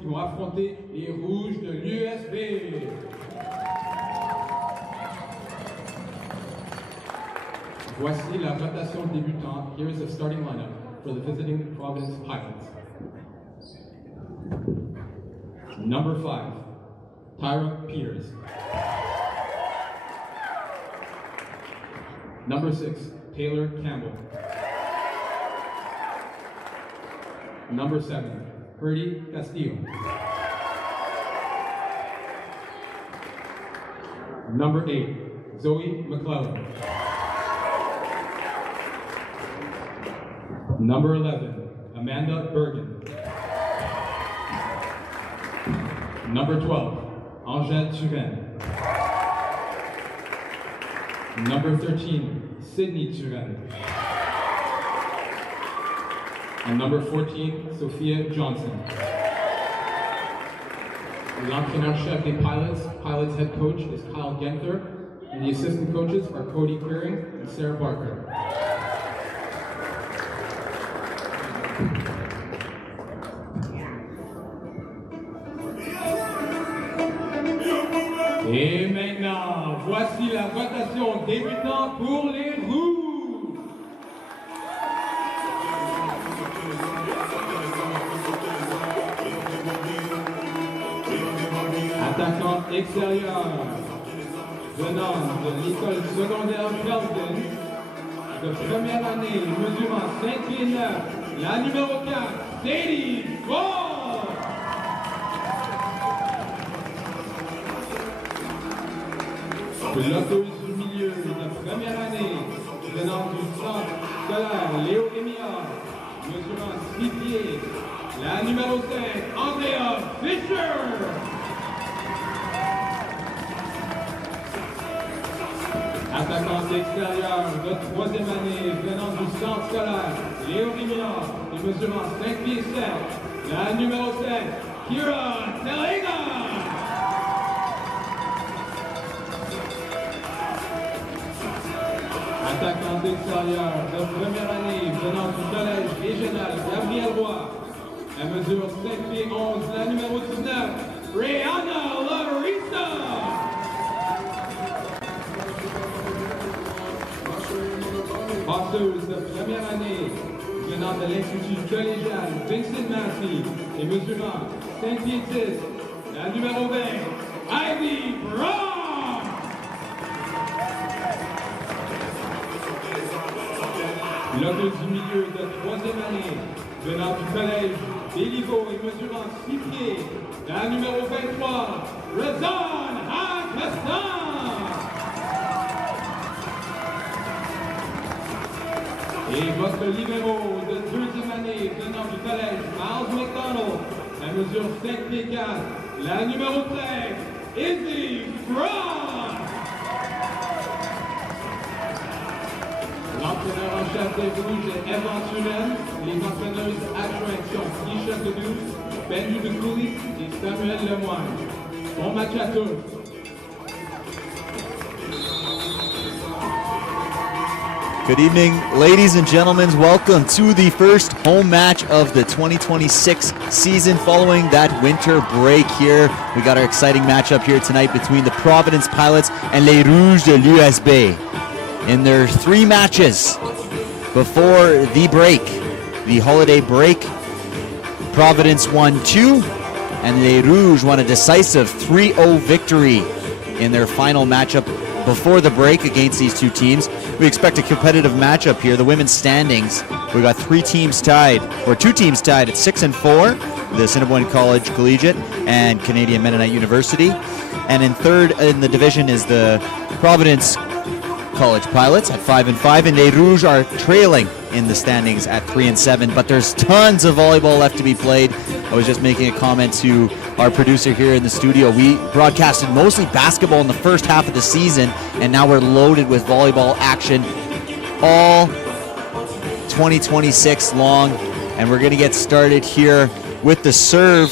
qui vont affronter les Rouges de l'USB. Voici la rotation débutante. Here is the starting lineup for the visiting Providence Pilots. Number 5, Tyra Peters. Number 6, Taylor Campbell. Number 7, Ferdy Castillo. Number 8, Zoe McClellan. Number 11, Amanda Bergen. Number 12, Angèle Turenne. Number 13, Sydney Turenne. And number 14, Sophia Johnson. L'entraîneur-chef des Pilots head coach is Kyle Genther, and the assistant coaches are Cody Queering and Sarah Barker. Et maintenant, voici la rotation débutant pour les Rouges. Attaquant extérieur, venant de l'école secondaire Carlton, de première année, mesurant 5 pieds 9, la numéro 4, Sadie Ball. Bloqueuse du milieu de première année, venant du centre scolaire Léo Émillard, mesurant 6 pieds, la numéro 5, Andrea Fischer. Attaquante extérieure de troisième année, venant du centre scolaire Léo Émillard, et mesurant 5 pieds 7, la numéro 7, Kira Telega. Attaquante extérieure de première année, venant du collège régional Gabriel Roy. Elle mesure 5 pieds 11, la numéro 19, Rihanna Larissa. Passeuse de première année, venant de l'Institut collégial Vincent Massey et mesurant 5 pieds 10, la numéro 20, Ivy Brown. Bloqueuse du milieu de troisième année, venant du collège Béliveau et mesurant 6 pieds, la numéro 23, Razan Hakassan. Et votre libéro de deuxième année, venant du collège Miles McDonald, elle mesure 5 pieds 4, la numéro 13, Izzy Frost. L'entraîneur-en-chef des Rouges est Evan Turenne. Les entraîneuses adjointes sont Kisha Dedou, Ben Ducouli et Samuel Lemoine. Bon match à tous! Good evening, ladies and gentlemen. Welcome to the first home match of the 2026 season following that winter break here. We got our exciting matchup here tonight between the Providence Pilots and les Rouges de l'USB. In their 3 matches before the break, the holiday break, Providence won 2 and les Rouges won a decisive 3-0 victory in their final matchup before the break against these two teams. We expect a competitive matchup here. The women's standings, we got 2 teams tied at 6 and 4, the Assiniboine College Collegiate and Canadian Mennonite University. And in third in the division is the Providence College Pilots at 5 and 5, and les Rouges are trailing in the standings at 3 and 7. But there's tons of volleyball left to be played. I was just making a comment to our producer here in the studio. We broadcasted mostly basketball in the first half of the season, and now we're loaded with volleyball action all 2026 long. And we're going to get started here with the serve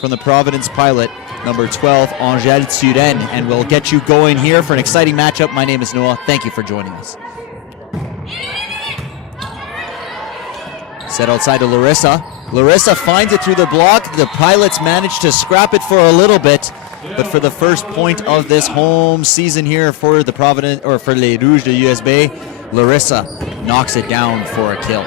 from the Providence Pilot, number 12, Angèle Turenne, and we'll get you going here for an exciting matchup. My name is Noah. Thank you for joining us. Set outside to Larissa. Larissa finds it through the block. The Pilots manage to scrap it for a little bit, but for the first point of this home season here for the Providence, or for Les Rouges de USB, Larissa knocks it down for a kill.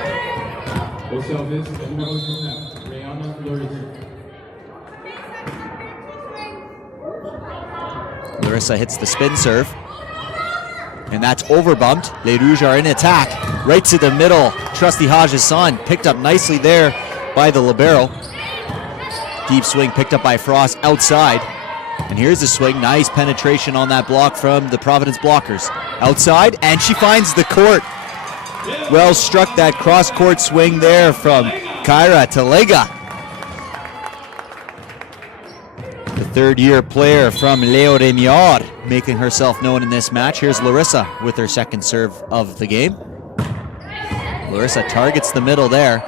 Larissa hits the spin serve, and that's overbumped. Les Rouges are in attack, right to the middle. Trusty Hajasan picked up nicely there by the libero. Deep swing picked up by Frost outside. And here's the swing, nice penetration on that block from the Providence blockers. Outside, and she finds the court. Well struck that cross-court swing there from Kyra Talega. The third-year player from Leo Remiard making herself known in this match. Here's Larissa with her second serve of the game. Larissa targets the middle there.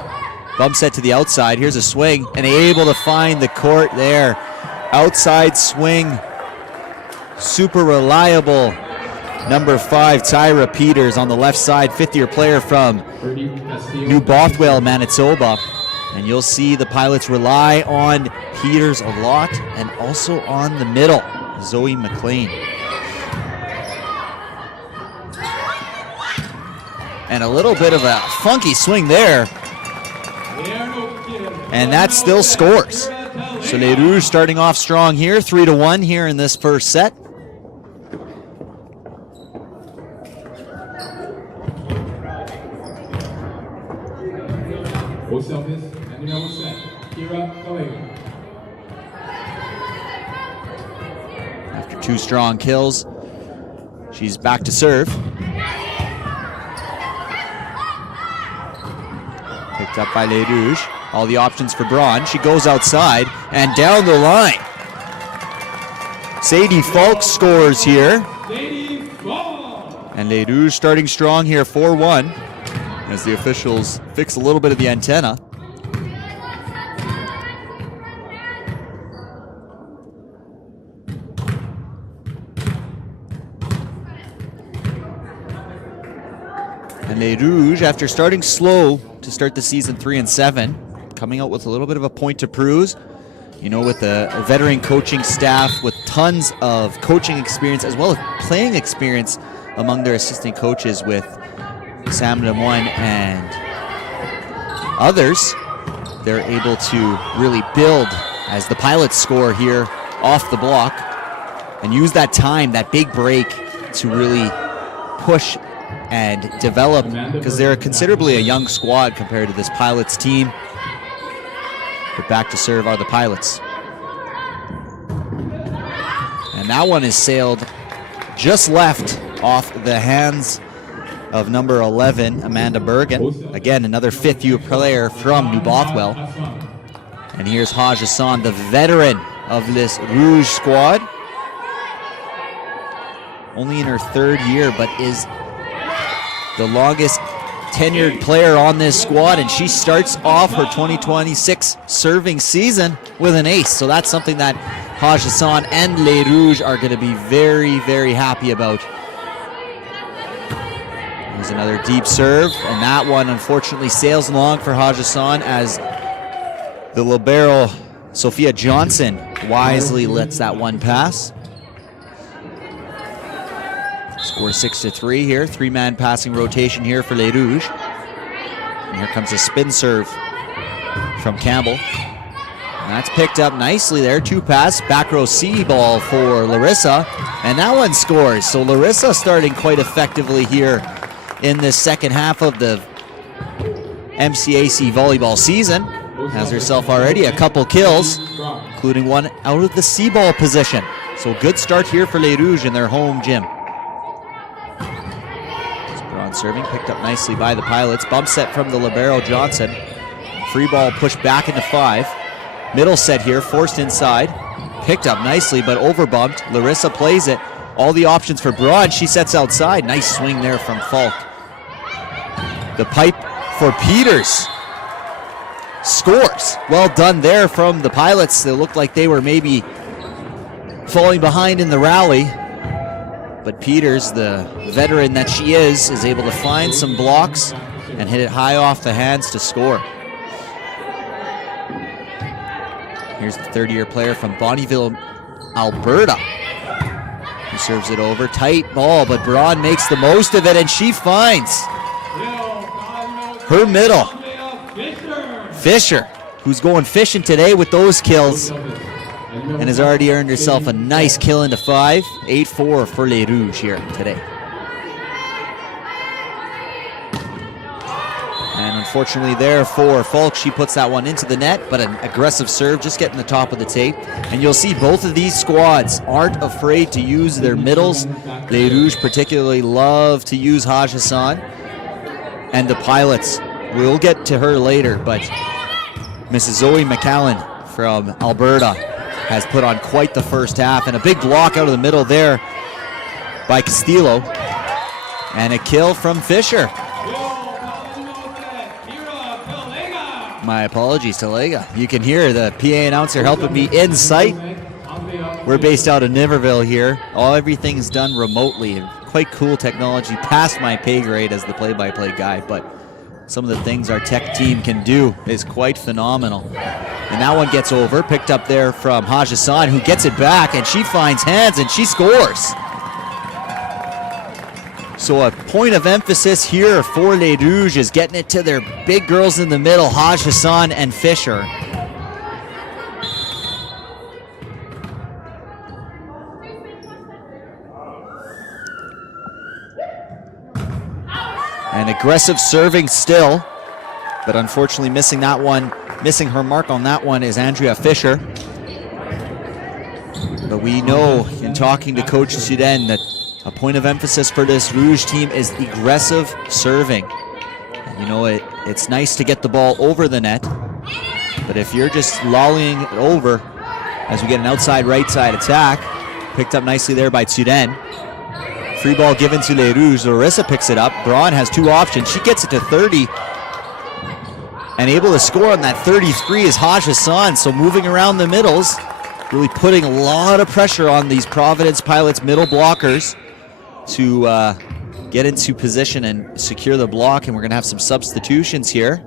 Bump set to the outside. Here's a swing, and able to find the court there. Outside swing. Super reliable. Number 5, Tyra Peters on the left side, fifth-year player from New Bothwell, Manitoba. And you'll see the Pilots rely on Peters a lot, and also on the middle, Zoe McLean. And a little bit of a funky swing there. And that still scores. So Les Rouges starting off strong here, 3-1 here in this first set. Au service, la numéro 7, Kira Talega. After 2 strong kills, she's back to serve. Picked up by Les Rouges. All the options for Braun. She goes outside and down the line. Sadie Falk scores here. And Les Rouges starting strong here, 4-1. As the officials fix a little bit of the antenna. And Les Rouges, after starting slow to start the season 3-7, coming out with a little bit of a point to prove. You know, with a veteran coaching staff with tons of coaching experience as well as playing experience among their assistant coaches with Sam Lemoine and others, they're able to really build as the Pilots score here off the block and use that time, that big break, to really push and develop, because they're considerably a young squad compared to this Pilots team. But back to serve are the Pilots. And that one is sailed just left off the hands of number 11, Amanda Bergen. Again, another fifth-year player from New Bothwell. And here's Haj Hassan, the veteran of this Rouge squad. Only in her third year, but is the longest tenured player on this squad. And she starts off her 2026 serving season with an ace. So that's something that Haj Hassan and Les Rouges are going to be very, very happy about. There's another deep serve, and that one unfortunately sails along for Haj Hassan as the libero Sophia Johnson wisely lets that one pass. Score 6-3 here. 3-man passing rotation here for Les Rouges. And here comes a spin serve from Campbell. And that's picked up nicely there. 2-pass, back row C ball for Larissa. And that one scores. So Larissa starting quite effectively here in this second half of the MCAC volleyball season. Has herself already a couple kills, including one out of the C-ball position. So good start here for Les Rouges in their home gym. Braun serving, picked up nicely by the Pilots. Bump set from the libero Johnson. Free ball pushed back into 5. Middle set here, forced inside. Picked up nicely, but overbumped. Larissa plays it. All the options for Braun. She sets outside. Nice swing there from Falk. The pipe for Peters. Scores. Well done there from the Pilots. They looked like they were maybe falling behind in the rally. But Peters, the veteran that she is able to find some blocks and hit it high off the hands to score. Here's the third-year player from Bonnyville, Alberta, who serves it over. Tight ball, but Braun makes the most of it, and she finds her middle. Fisher, who's going fishing today with those kills, and has already earned herself a nice kill into 5. 8-4 for Les Rouges here today. And unfortunately there for Falk, she puts that one into the net, but an aggressive serve just getting the top of the tape. And you'll see both of these squads aren't afraid to use their middles. Les Rouges particularly love to use Haj Hassan. And the Pilots, we'll get to her later, but Mrs. Zoe McAllen from Alberta has put on quite the first half, and a big block out of the middle there by Castillo. And a kill from Fisher. My apologies to Lega. You can hear the PA announcer helping me in sight. We're based out of Niverville here. Everything's done remotely. Quite cool technology, past my pay grade as the play-by-play guy, but some of the things our tech team can do is quite phenomenal. And that one gets over, picked up there from Haj Hassan, who gets it back, and she finds hands and she scores. So a point of emphasis here for Les Rouges is getting it to their big girls in the middle, Haj Hassan and Fisher. And aggressive serving still, but unfortunately missing that one, missing her mark on that one is Andrea Fisher. But we know in talking to Coach Suden that a point of emphasis for this Rouge team is aggressive serving. You know, it's nice to get the ball over the net, but if you're just lollying it over as we get an outside right side attack, picked up nicely there by Suden. Free ball given to Les Rouges. Larissa picks it up. Braun has two options. She gets it to 30. And able to score on that 33 is Haj Hassan. So moving around the middles, really putting a lot of pressure on these Providence Pilots middle blockers to get into position and secure the block. And we're going to have some substitutions here.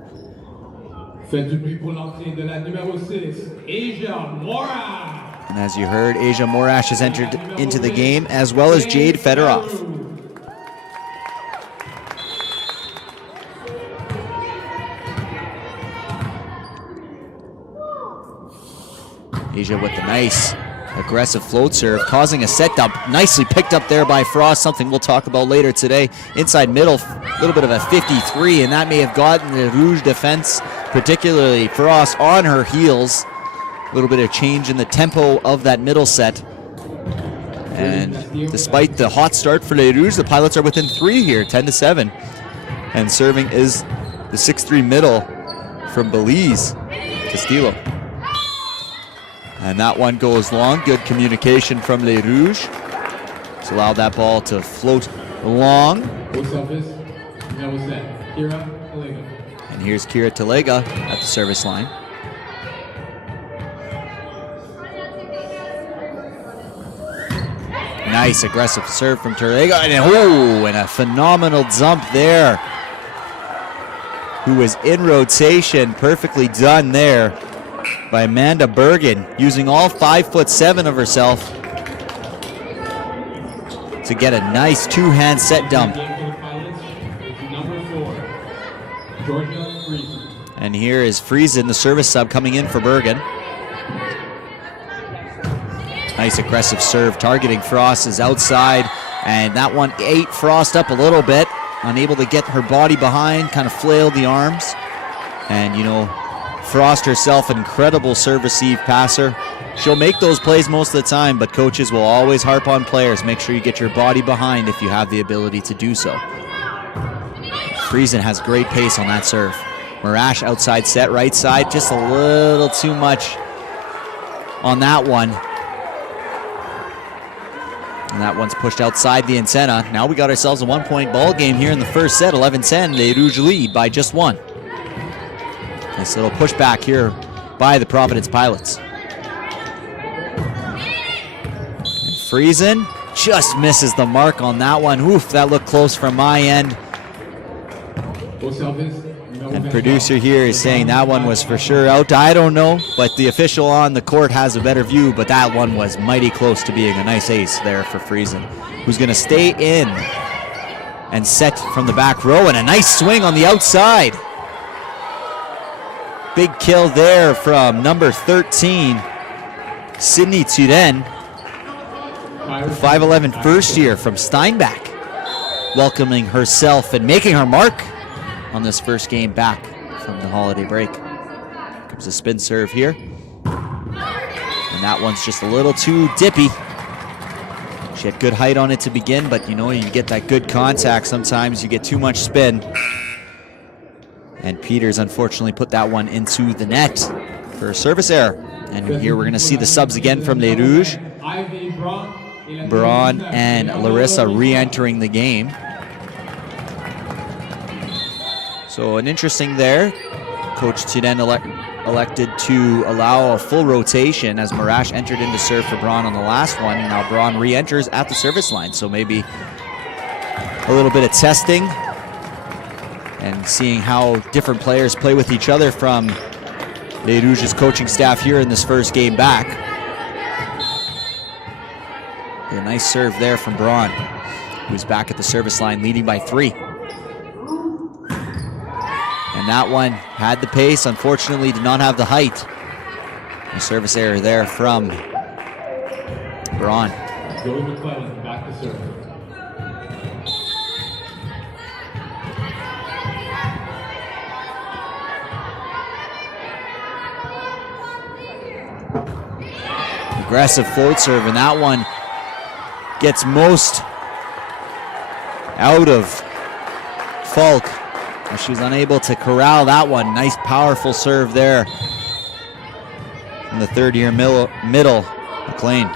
And as you heard, Asia Morash has entered into the game, as well as Jade Fedorov. Asia with the nice aggressive float serve, causing a set dump. Nicely picked up there by Frost, something we'll talk about later today. Inside middle, a little bit of a 53, and that may have gotten the Rouge defense, particularly Frost, on her heels. A little bit of change in the tempo of that middle set. And despite the hot start for Les Rouges, the Pilots are within 3 here, 10-7. And serving is the 6'3" middle from Belize, Castillo. And that one goes long. Good communication from Les Rouges to allow that ball to float long. And here's Kira Talega at the service line. Nice aggressive serve from Talega, and a phenomenal jump there. Who was in rotation, perfectly done there by Amanda Bergen, using all 5'7" of herself to get a nice two-hand set dump. And here is Friesen, the service sub, coming in for Bergen. Nice aggressive serve, targeting Frost is outside, and that one ate Frost up a little bit, unable to get her body behind, kind of flailed the arms. And you know, Frost herself, an incredible serve receive passer. She'll make those plays most of the time, but coaches will always harp on players. Make sure you get your body behind if you have the ability to do so. Friesen has great pace on that serve. Morash outside set, right side, just a little too much on that one. And that one's pushed outside the antenna. Now we got ourselves a 1-point ball game here in the first set. 11-10, Les Rouges lead by just 1. Nice little pushback here by the Providence Pilots. And Friesen just misses the mark on that one. Oof, that looked close from my end. And producer here is saying that one was for sure out. I don't know, but the official on the court has a better view, but that one was mighty close to being a nice ace there for Friesen, who's going to stay in and set from the back row, and a nice swing on the outside. Big kill there from number 13, Sydney Turen, 5'11" first year from Steinbach, welcoming herself and making her mark on this first game back from the holiday break. Comes a spin serve here. And that one's just a little too dippy. She had good height on it to begin, but you know, you get that good contact. Sometimes you get too much spin. And Peters unfortunately put that one into the net for a service error. And here we're going to see the subs again from Les Rouges. Braun and Larissa re-entering the game. So an interesting there. Coach Turen elected to allow a full rotation as Marash entered into serve for Braun on the last one. And now Braun re-enters at the service line. So maybe a little bit of testing and seeing how different players play with each other from Les Rouges' coaching staff here in this first game back. A nice serve there from Braun, who's back at the service line leading by 3. And that one had the pace, unfortunately did not have the height. A service error there from Braun. Back to serve. Aggressive float serve, and that one gets most out of Falk. She was unable to corral that one. Nice powerful serve there from the third-year middle, McLean.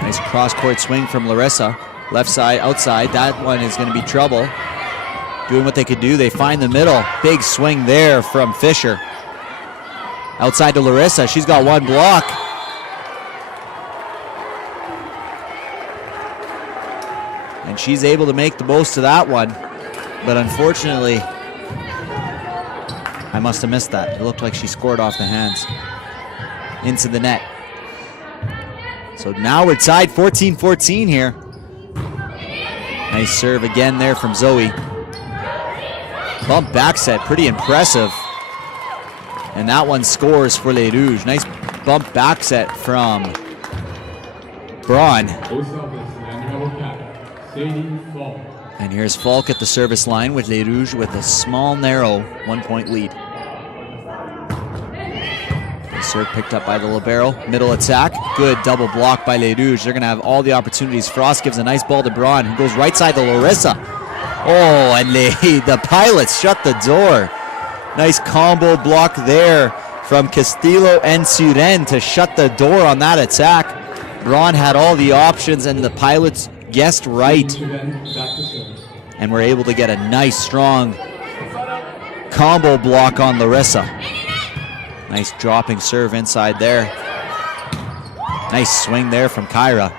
Nice cross-court swing from Larissa. Left side, outside. That one is going to be trouble. Doing what they could do. They find the middle. Big swing there from Fisher. Outside to Larissa. She's got one block. And she's able to make the most of that one. But unfortunately, I must have missed that. It looked like she scored off the hands into the net. So now we're tied 14-14 here. Nice serve again there from Zoe. Bump back set, pretty impressive. And that one scores for Les Rouges. Nice bump back set from Braun. And here's Falk at the service line with Les Rouges with a small, narrow 1-point lead. The serve picked up by the libero. Middle attack. Good double block by Les Rouges. They're going to have all the opportunities. Frost gives a nice ball to Braun, who goes right side to Larissa. Oh, and the Pilots shut the door. Nice combo block there from Castillo and Turen to shut the door on that attack. Braun had all the options, and the Pilots guessed right. And were able to get a nice, strong combo block on Larissa. Nice dropping serve inside there. Nice swing there from Kyra.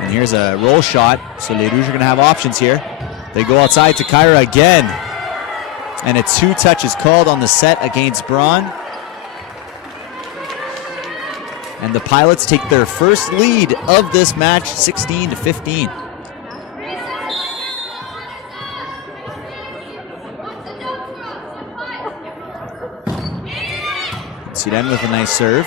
And here's a roll shot, so Les Rouges are going to have options here. They go outside to Kyra again. And a 2 touches called on the set against Braun. And the Pilots take their first lead of this match, 16-15. Turen with a nice serve.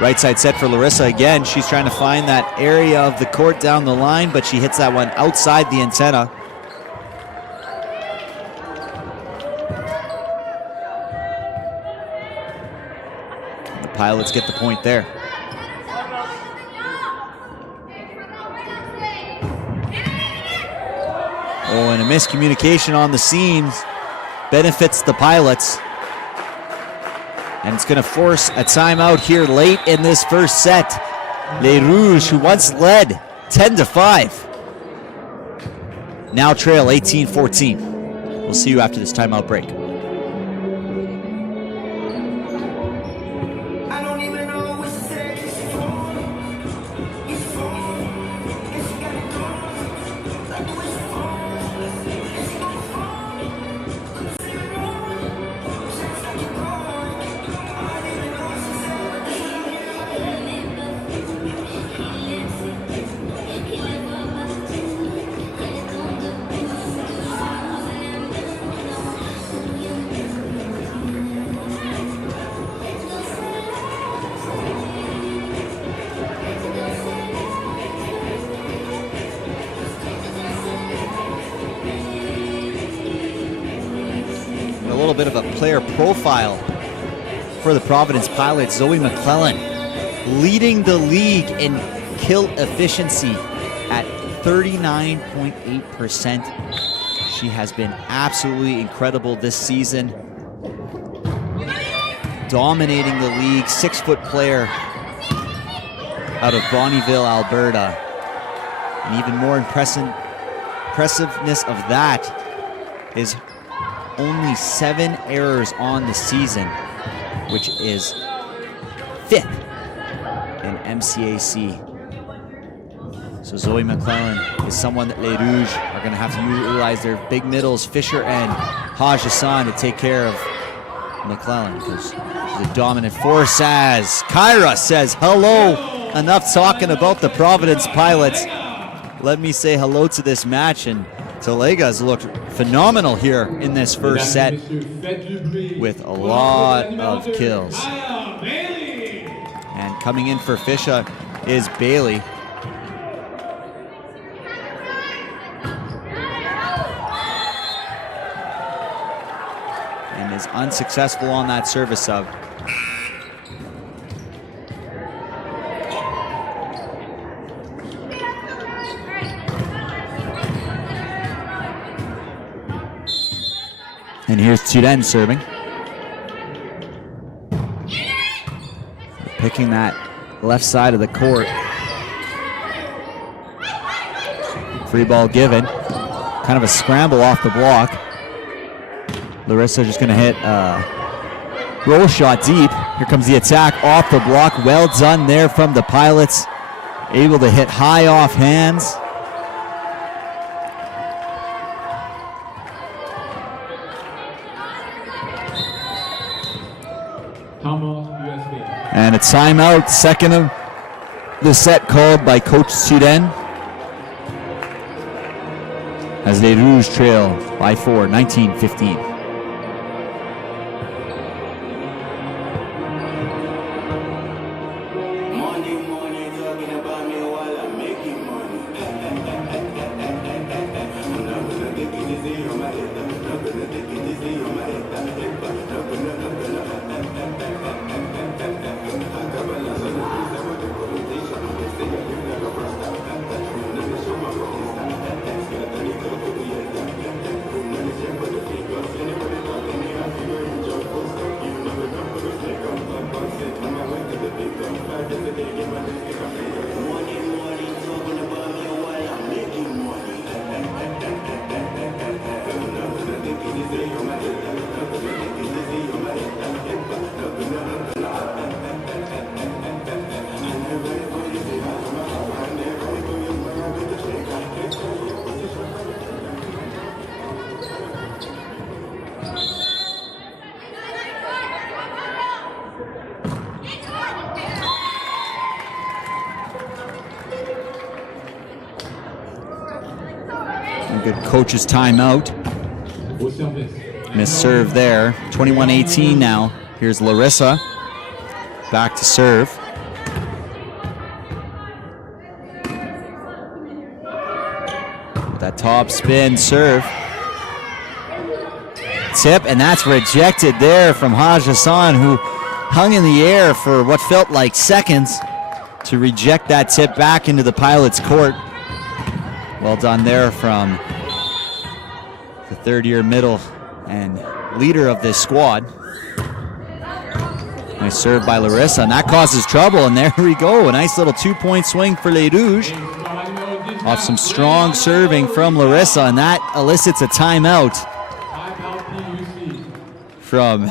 Right side set for Larissa again. She's trying to find that area of the court down the line, but she hits that one outside the antenna. And the Pilots get the point there. Oh, and a miscommunication on the seams benefits the Pilots. And it's going to force a timeout here late in this first set. Les Rouges, who once led 10-5, now trail 18-14. We'll see you after this timeout break. little bit of a player profile for the Providence Pilots. Zoe McClellan leading the league in kill efficiency at 39.8%. She has been absolutely incredible this season, dominating the league. 6-foot player out of Bonnyville, Alberta. And even more impressiveness of that is only 7 errors on the season, which is 5th in MCAC. So Zoe McClellan is someone that Les Rouges are going to have to utilize their big middles, Fisher and Haj Hassan, to take care of McClellan, because she's a dominant force. As Kyra says hello. Enough talking about the Providence Pilots. Let me say hello to this match, and Talega's looked phenomenal here in this first set with a lot of kills. And coming in for Fisher is Bailey. And is unsuccessful on that service sub. And here's Turen serving. Picking that left side of the court. Free ball given. Kind of a scramble off the block. Larissa just going to hit a roll shot deep. Here comes the attack off the block. Well done there from the Pilots. Able to hit high off hands. And a timeout, second of the set called by Coach Turen, as Les Rouges trail by 4, 19-15. Good coach's timeout. Missed serve there. 21-18 now. Here's Larissa. Back to serve. That top spin serve. Tip, and that's rejected there from Haj Hassan, who hung in the air for what felt like seconds to reject that tip back into the Pilots' court. Well done there from the third-year middle and leader of this squad. Nice serve by Larissa, and that causes trouble, and there we go. A nice little 2-point swing for Les Rouges off some strong serving from Larissa, and that elicits a timeout from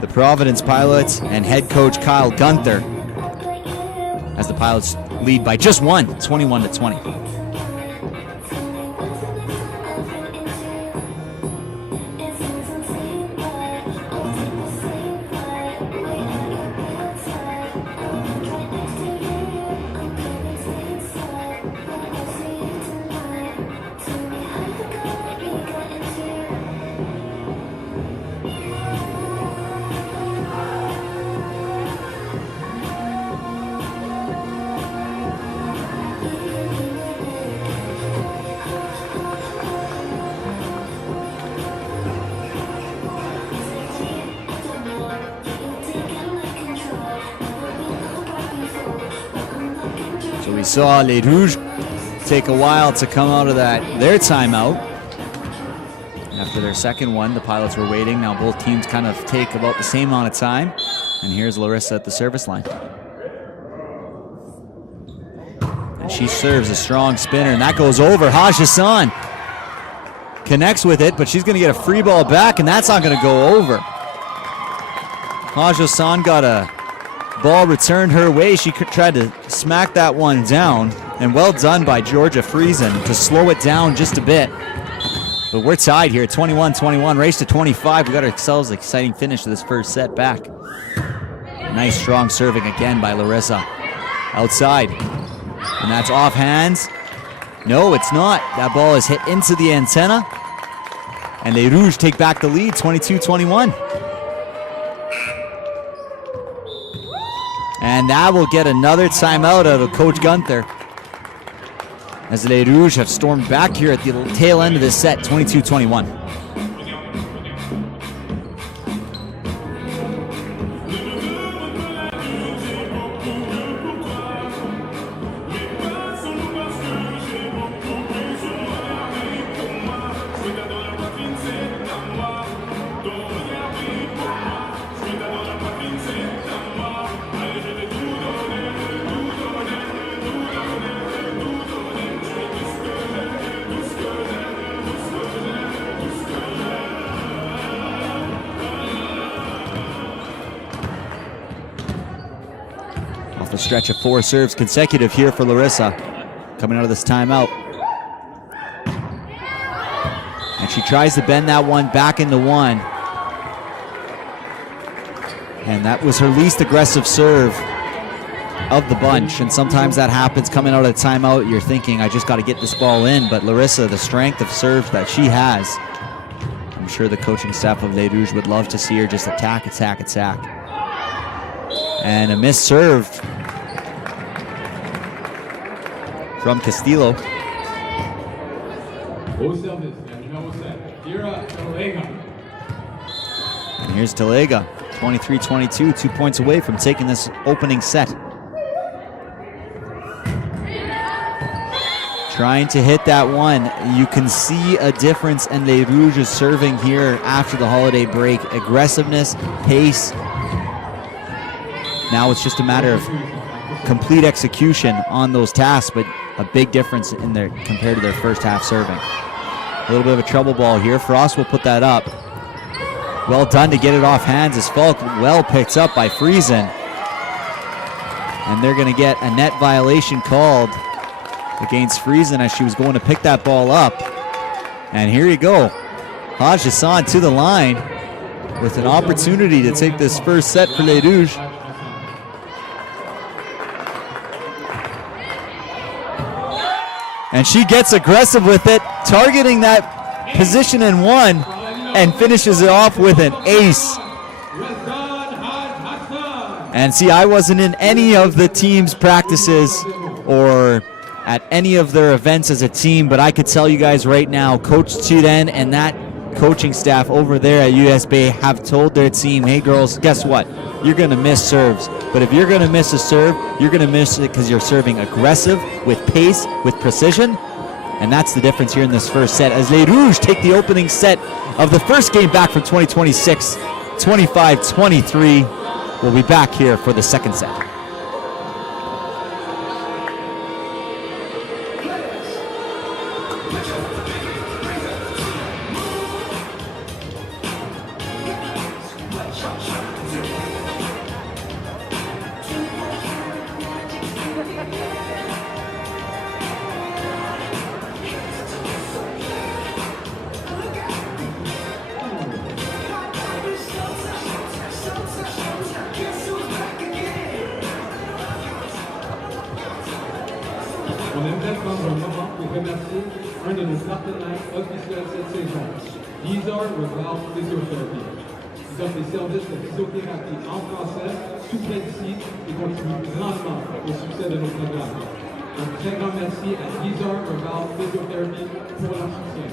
the Providence Pilots and head coach Kyle Gunther, as the Pilots lead by just one, 21-20. We saw Les Rouges take a while to come out of their timeout. After their second one, the Pilots were waiting. Now both teams kind of take about the same amount of time. And here's Larissa at the service line. And she serves a strong spinner, and that goes over. Hassan connects with it, but she's going to get a free ball back, and that's not going to go over. Hassan got a ball returned her way. She tried to smack that one down, and well done by Georgia Friesen to slow it down just a bit. But we're tied here, 21-21, race to 25. We got ourselves an exciting finish to this first set back. Nice strong serving again by Larissa. Outside, and that's off hands. No, it's not. That ball is hit into the antenna, and Les Rouges take back the lead, 22-21. And that will get another timeout out of Coach Gunther, as Les Rouges have stormed back here at the tail end of this set, 22-21. A stretch of 4 serves consecutive here for Larissa coming out of this timeout. And she tries to bend that one back into one. And that was her least aggressive serve of the bunch. And sometimes that happens coming out of the timeout. You're thinking, I just got to get this ball in. But Larissa, the strength of serves that she has, I'm sure the coaching staff of Les Rouges would love to see her just attack, attack, attack. And a missed serve from Castillo. And here's Talega, 23-22, 2 points away from taking this opening set. Trying to hit that one. You can see a difference in Les Rouges' serving here after the holiday break. Aggressiveness, pace. Now it's just a matter of complete execution on those tasks, but a big difference in their compared to their first half serving. A little bit of a trouble ball here. Frost will put that up. Well done to get it off hands as Falk well picked up by Friesen. And they're going to get a net violation called against Friesen as she was going to pick that ball up. And here you go. Hassan to the line with an opportunity to take this first set for Les Rouges. And she gets aggressive with it, targeting that position in one, and finishes it off with an ace. And see, I wasn't in any of the team's practices or at any of their events as a team, but I could tell you guys right now, Coach Chiden and that coaching staff over there at USB have told their team, hey girls, guess what? You're going to miss serves. But if you're going to miss a serve, you're going to miss it because you're serving aggressive, with pace, with precision. And that's the difference here in this first set as Les Rouges take the opening set of the first game back from 2026, 25-23. We'll be back here for the second set. On aimerait prendre un moment pour remercier un de nos partenaires officiels cette saison, Deezer Volleyball Physiotherapy. Ils offrent des services de physiothérapie en français, tout près d'ici, et contribuent grandement au succès de nos programmes. Un très grand merci à Deezer Volleyball Physiotherapy pour leur soutien.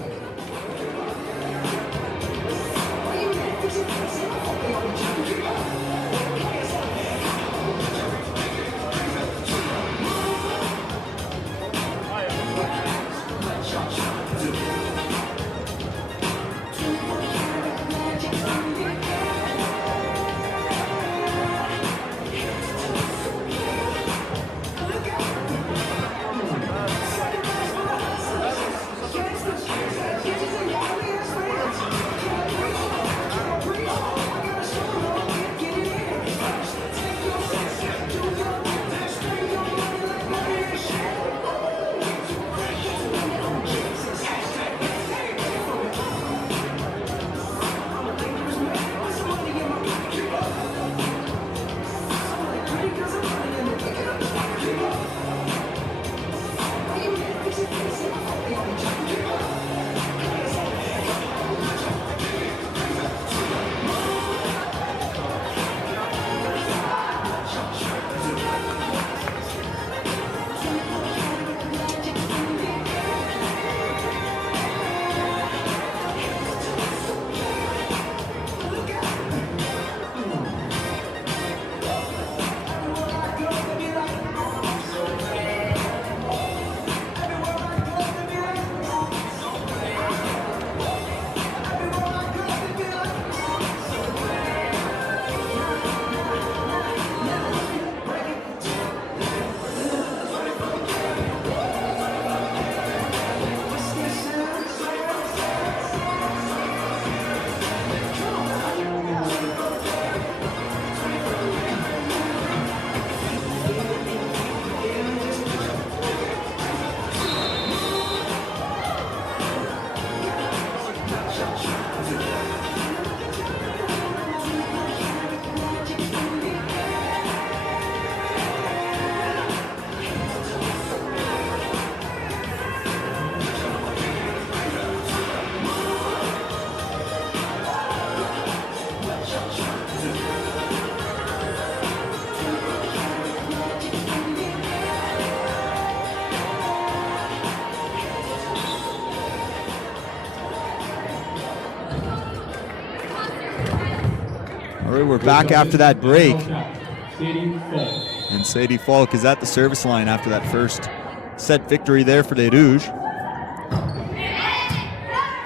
All right, we're back after that break. Sadie Falk. And Sadie Falk is at the service line after that first set victory there for Les Rouges.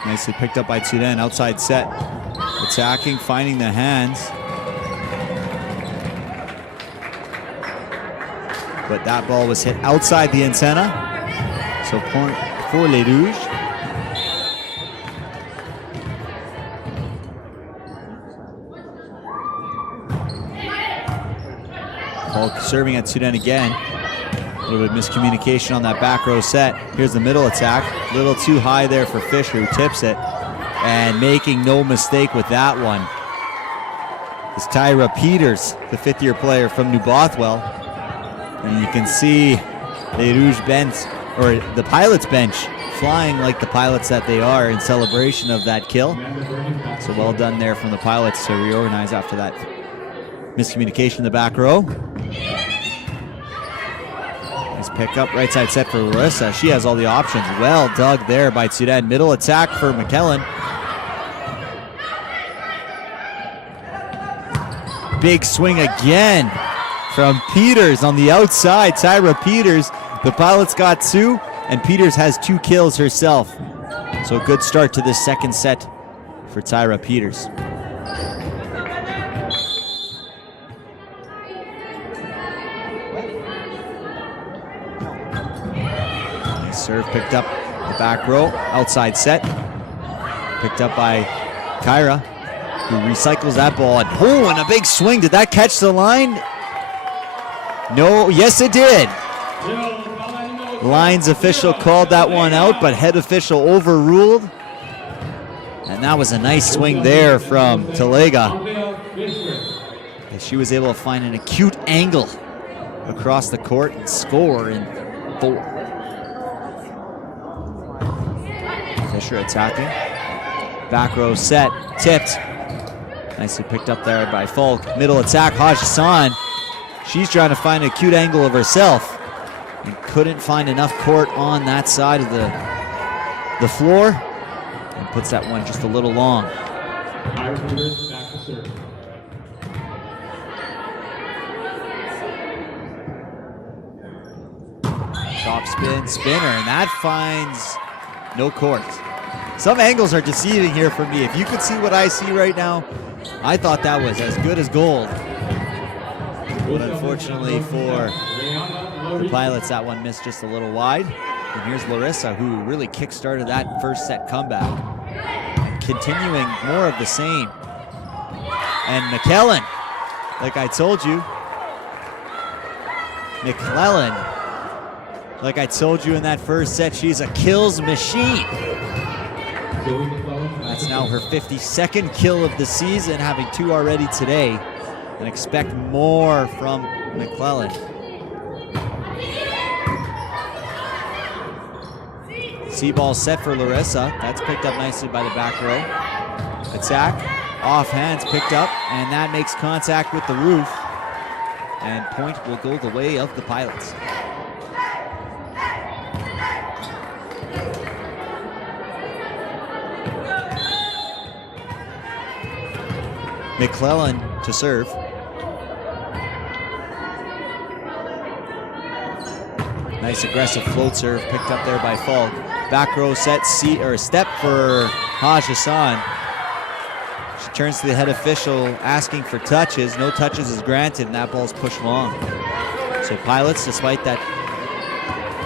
Nicely picked up by Turin. Outside set. Attacking, finding the hands. But that ball was hit outside the antenna. So point for Les Rouges. Falk serving at Turin again. A little bit of miscommunication on that back row set. Here's the middle attack. A little too high there for Fisher, who tips it. And making no mistake with that one is Tyra Peters, the fifth-year player from New Bothwell. And you can see the Rouge bench, or the Pilots bench, flying like the Pilots that they are in celebration of that kill. So well done there from the Pilots to reorganize after that miscommunication in the back row. Nice pick up, right side set for Larissa. She has all the options. Well dug there by Turin. Middle attack for McKellen. Big swing again from Peters on the outside. Tyra Peters. The Pilots got 2, and Peters has 2 kills herself. So good start to this second set for Tyra Peters. Nice serve picked up the back row. Outside set. Picked up by Kyra, who recycles that ball. And a big swing. Did that catch the line? No, yes it did. Lines official called that one out, but head official overruled. And that was a nice swing there from Talega. She was able to find an acute angle across the court and score in 4. Fisher attacking. Back row set, tipped. Nicely picked up there by Falk. Middle attack, Hajsan. She's trying to find an acute angle of herself and couldn't find enough court on that side of the floor, and puts that one just a little long. Top spin, spinner, and that finds no court. Some angles are deceiving here for me. If you could see what I see right now, I thought that was as good as gold. But unfortunately for the Pilots, that one missed just a little wide. And here's Larissa, who really kick-started that first set comeback. And continuing more of the same. And McKellen, like I told you, McClellan, like I told you in that first set, she's a kills machine. That's now her 52nd kill of the season, having 2 already today. And expect more from McClellan. C-ball set for Larissa. That's picked up nicely by the back row. Attack, off hands picked up, and that makes contact with the roof. And point will go the way of the Pilots. McClellan to serve. Nice aggressive float serve picked up there by Falk. Back row set, step for Haj Hassan. She turns to the head official asking for touches. No touches is granted, and that ball's pushed long. So Pilots, despite that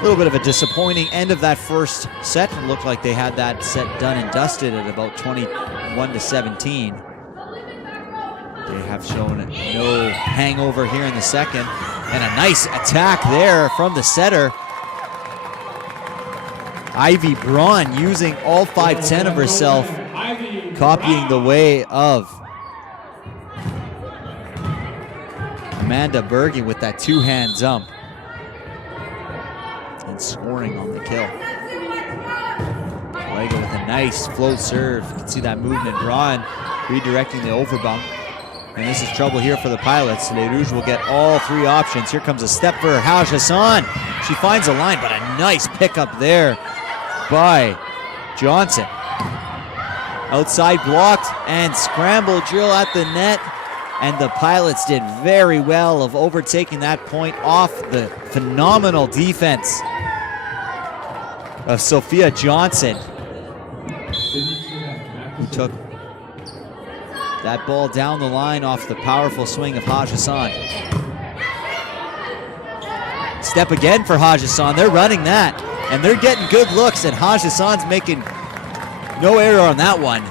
little bit of a disappointing end of that first set, it looked like they had that set done and dusted at about 21-17. They have shown no hangover here in the second. And a nice attack there from the setter. Ivy Braun using all 5'10" of herself, copying the way of Amanda Berge with that 2-hand jump. And scoring on the kill. Lega with a nice float serve. You can see that movement. Braun redirecting the overbump. And this is trouble here for the Pilots. Les Rouges will get all 3 options. Here comes a step for Haj Hassan. She finds a line, but a nice pickup there by Johnson. Outside blocked and scramble drill at the net. And the Pilots did very well of overtaking that point off the phenomenal defense of Sophia Johnson, who took that ball down the line off the powerful swing of Haj Hassan. Step again for Haj Hassan. They're running that, and they're getting good looks, and Haj Hassan's making no error on that one.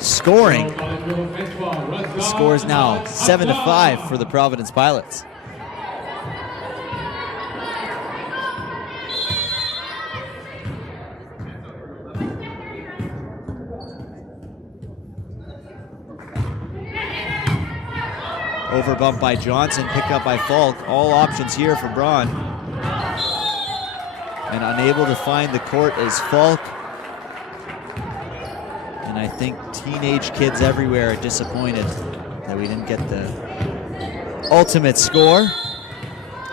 Scoring. The score is now 7-5 for the Providence Pilots. Overbump by Johnson, picked up by Falk. All options here for Braun. And unable to find the court is Falk. And I think teenage kids everywhere are disappointed that we didn't get the ultimate score.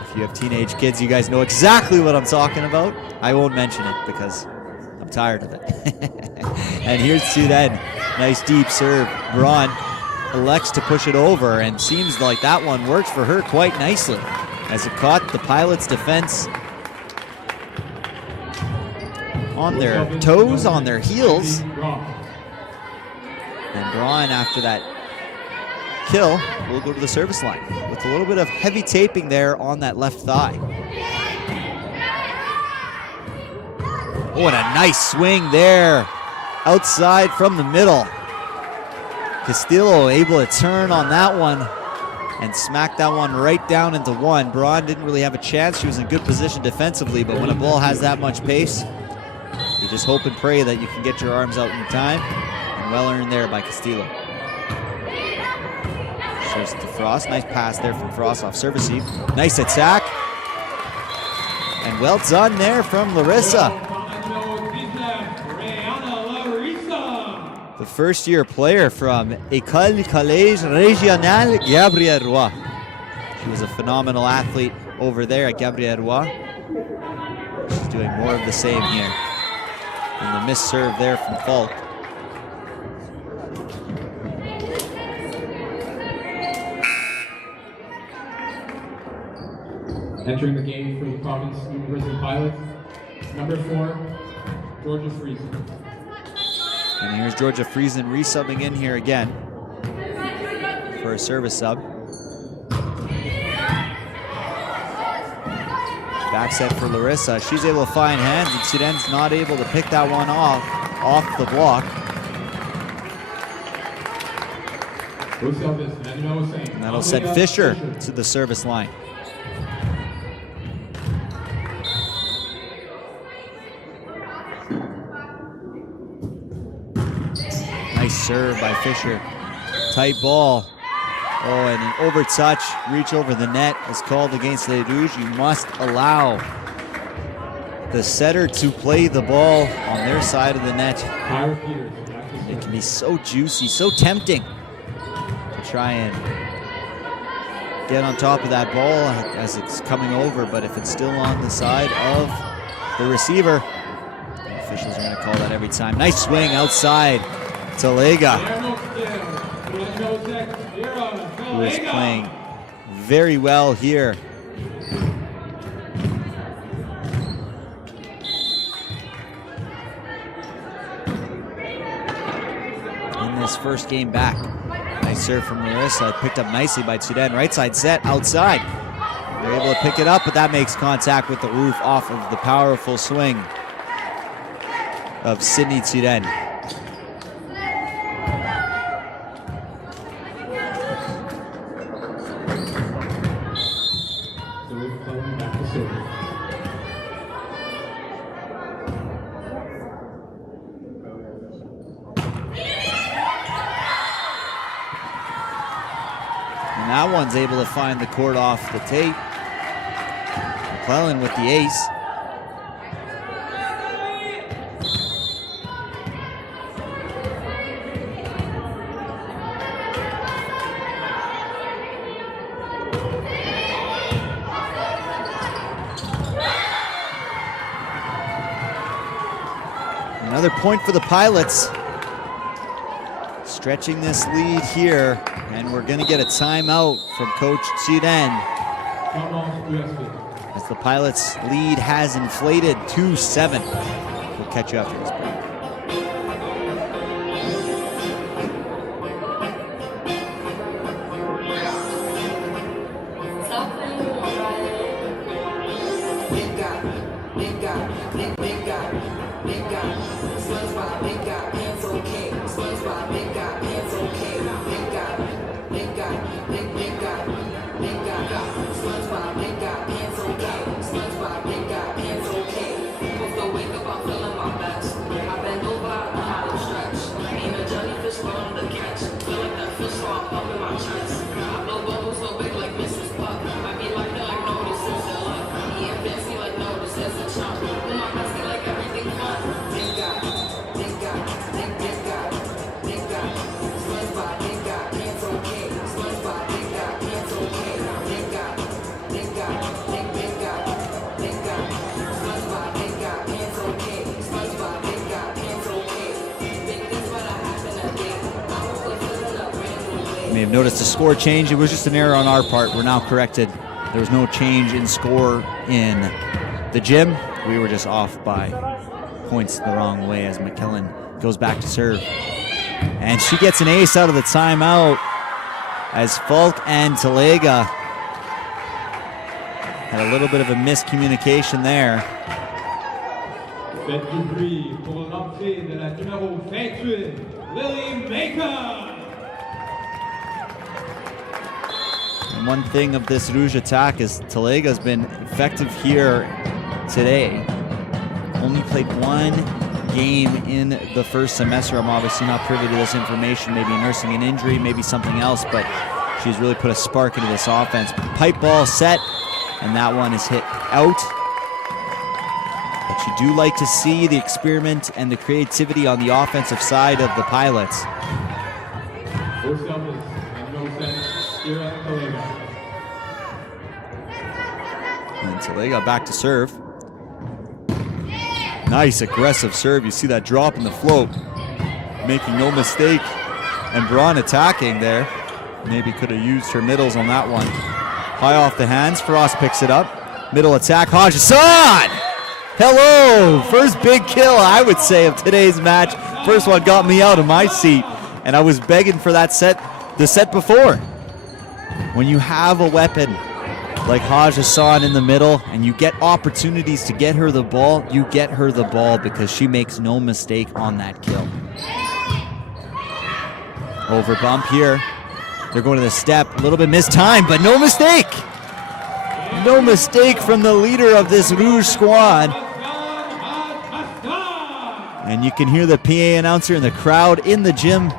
If you have teenage kids, you guys know exactly what I'm talking about. I won't mention it because I'm tired of it. And here's Sudan. Nice deep serve. Braun elects to push it over, and seems like that one works for her quite nicely as it caught the Pilots' defense on their toes, on their heels. And Braun, after that kill, will go to the service line with a little bit of heavy taping there on that left thigh. Oh, and a nice swing there outside from the middle. Castillo able to turn on that one and smack that one right down into one. Braun didn't really have a chance. She was in good position defensively, but when a ball has that much pace, you just hope and pray that you can get your arms out in time. And well earned there by Castillo. Shows it to Frost. Nice pass there from Frost off service heave. Nice attack. And well done there from Larissa. The first-year player from École Collège Régional, Gabrielle Roy. She was a phenomenal athlete over there at Gabrielle Roy. She's doing more of the same here. And the missed serve there from Falk. Entering the game for the Province University Pilots, number 4, Georgia Friesen. And here's Georgia Friesen resubbing in here again for a service sub. Back set for Larissa. She's able to find hands, and Sudan's not able to pick that one off the block. And that'll send Fisher to the service line. Nice serve by Fisher. Tight ball. Oh, and an over touch, reach over the net is called against Les Rouges. You must allow the setter to play the ball on their side of the net. It can be so juicy, so tempting to try and get on top of that ball as it's coming over, but if it's still on the side of the receiver, the officials are going to call that every time. Nice swing outside to Lega, who is playing very well here. In this first game back. Nice serve from Larissa, picked up nicely by Sudan. Right side set, outside. They're able to pick it up, but that makes contact with the roof off of the powerful swing of Sydney Sudan. And that one's able to find the court off the tape. McClellan with the ace. Another point for the Pilots. stretching this lead here, and we're going to get a timeout from Coach Chiren as the Pilots' lead has inflated to 7. We'll catch you after this break. May have noticed a score change. It was just an error on our part. We're now corrected. There was no change in score in the gym. We were just off by points the wrong way as McKellen goes back to serve. And she gets an ace out of the timeout as Falk and Talega had a little bit of a miscommunication there. Faites du bruit pour l'entrée de la numéro 28, Lily Maker. And one thing of this Rouge attack is Talega's been effective here today. Only played one game in the first semester. I'm obviously not privy to this information, maybe nursing an injury, maybe something else, but she's really put a spark into this offense. Pipe ball set, and that one is hit out. But you do like to see the experiment and the creativity on the offensive side of the Pilots. And Talega back to serve. Nice aggressive serve. You see that drop in the float. Making no mistake. And Braun attacking there. Maybe could have used her middles on that one. High off the hands. Frost picks it up. Middle attack. Hodgson! Hello! First big kill, I would say, of today's match. First one got me out of my seat. And I was begging for that set, the set before. When you have a weapon like Hodgson in the middle and you get opportunities to get her the ball, you get her the ball because she makes no mistake on that kill. Over bump here. They're going to the step. A little bit missed time, but no mistake. No mistake from the leader of this Rouge squad. And you can hear the PA announcer and the crowd in the gym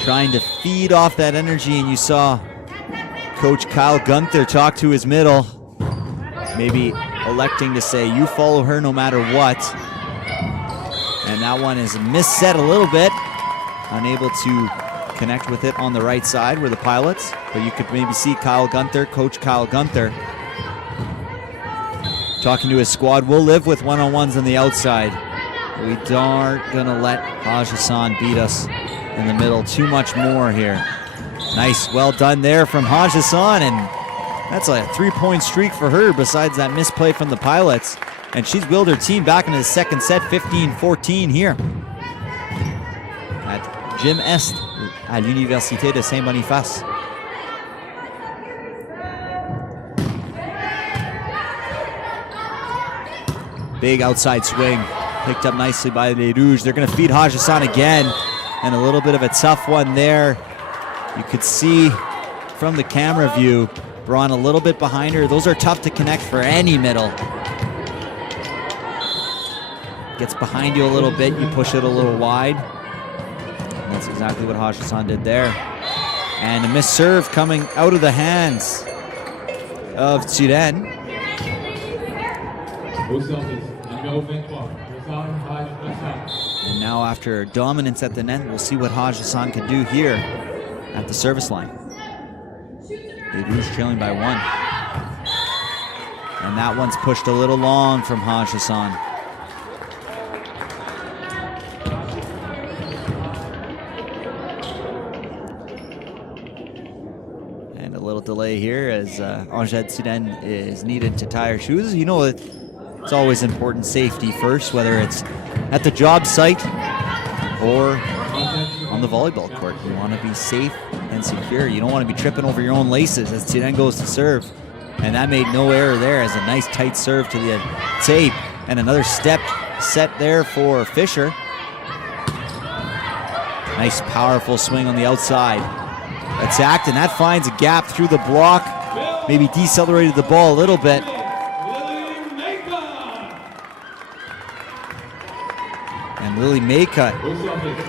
trying to feed off that energy, and you saw Coach Kyle Gunther talk to his middle, maybe electing to say, you follow her no matter what. And that one is misset a little bit, unable to connect with it on the right side where the Pilots, but you could maybe see Kyle Gunther, Coach Kyle Gunther, talking to his squad. We'll live with one-on-ones on the outside. We aren't gonna let Hodgson beat us in the middle too much more here. Nice, well done there from Hodgson, and that's a 3-point streak for her besides that misplay from the Pilots. And she's wheeled her team back into the second set, 15-14 here at Gym Est à l'Université de Saint-Boniface. Big outside swing, picked up nicely by the Rouges. They're gonna feed Hodgson again, and a little bit of a tough one there. You could see from the camera view, Braun a little bit behind her. Those are tough to connect for any middle. Gets behind you a little bit, you push it a little wide. And that's exactly what Hodgson did there. And a missed serve coming out of the hands of Chiren. And now after dominance at the net, we'll see what Hodgson can do here at the service line. The Rouge trailing by 1. And that one's pushed a little long from Hodgson. delay here as Angèle Suden is needed to tie her shoes. You know, it's always important, safety first, whether it's at the job site or on the volleyball court. You want to be safe and secure. You don't want to be tripping over your own laces as Suden goes to serve. And that made no error there as a nice tight serve to the tape. And another step set there for Fisher. Nice powerful swing on the outside. Attacked, and that finds a gap through the block. Maybe decelerated the ball a little bit. And Lily Maycutt,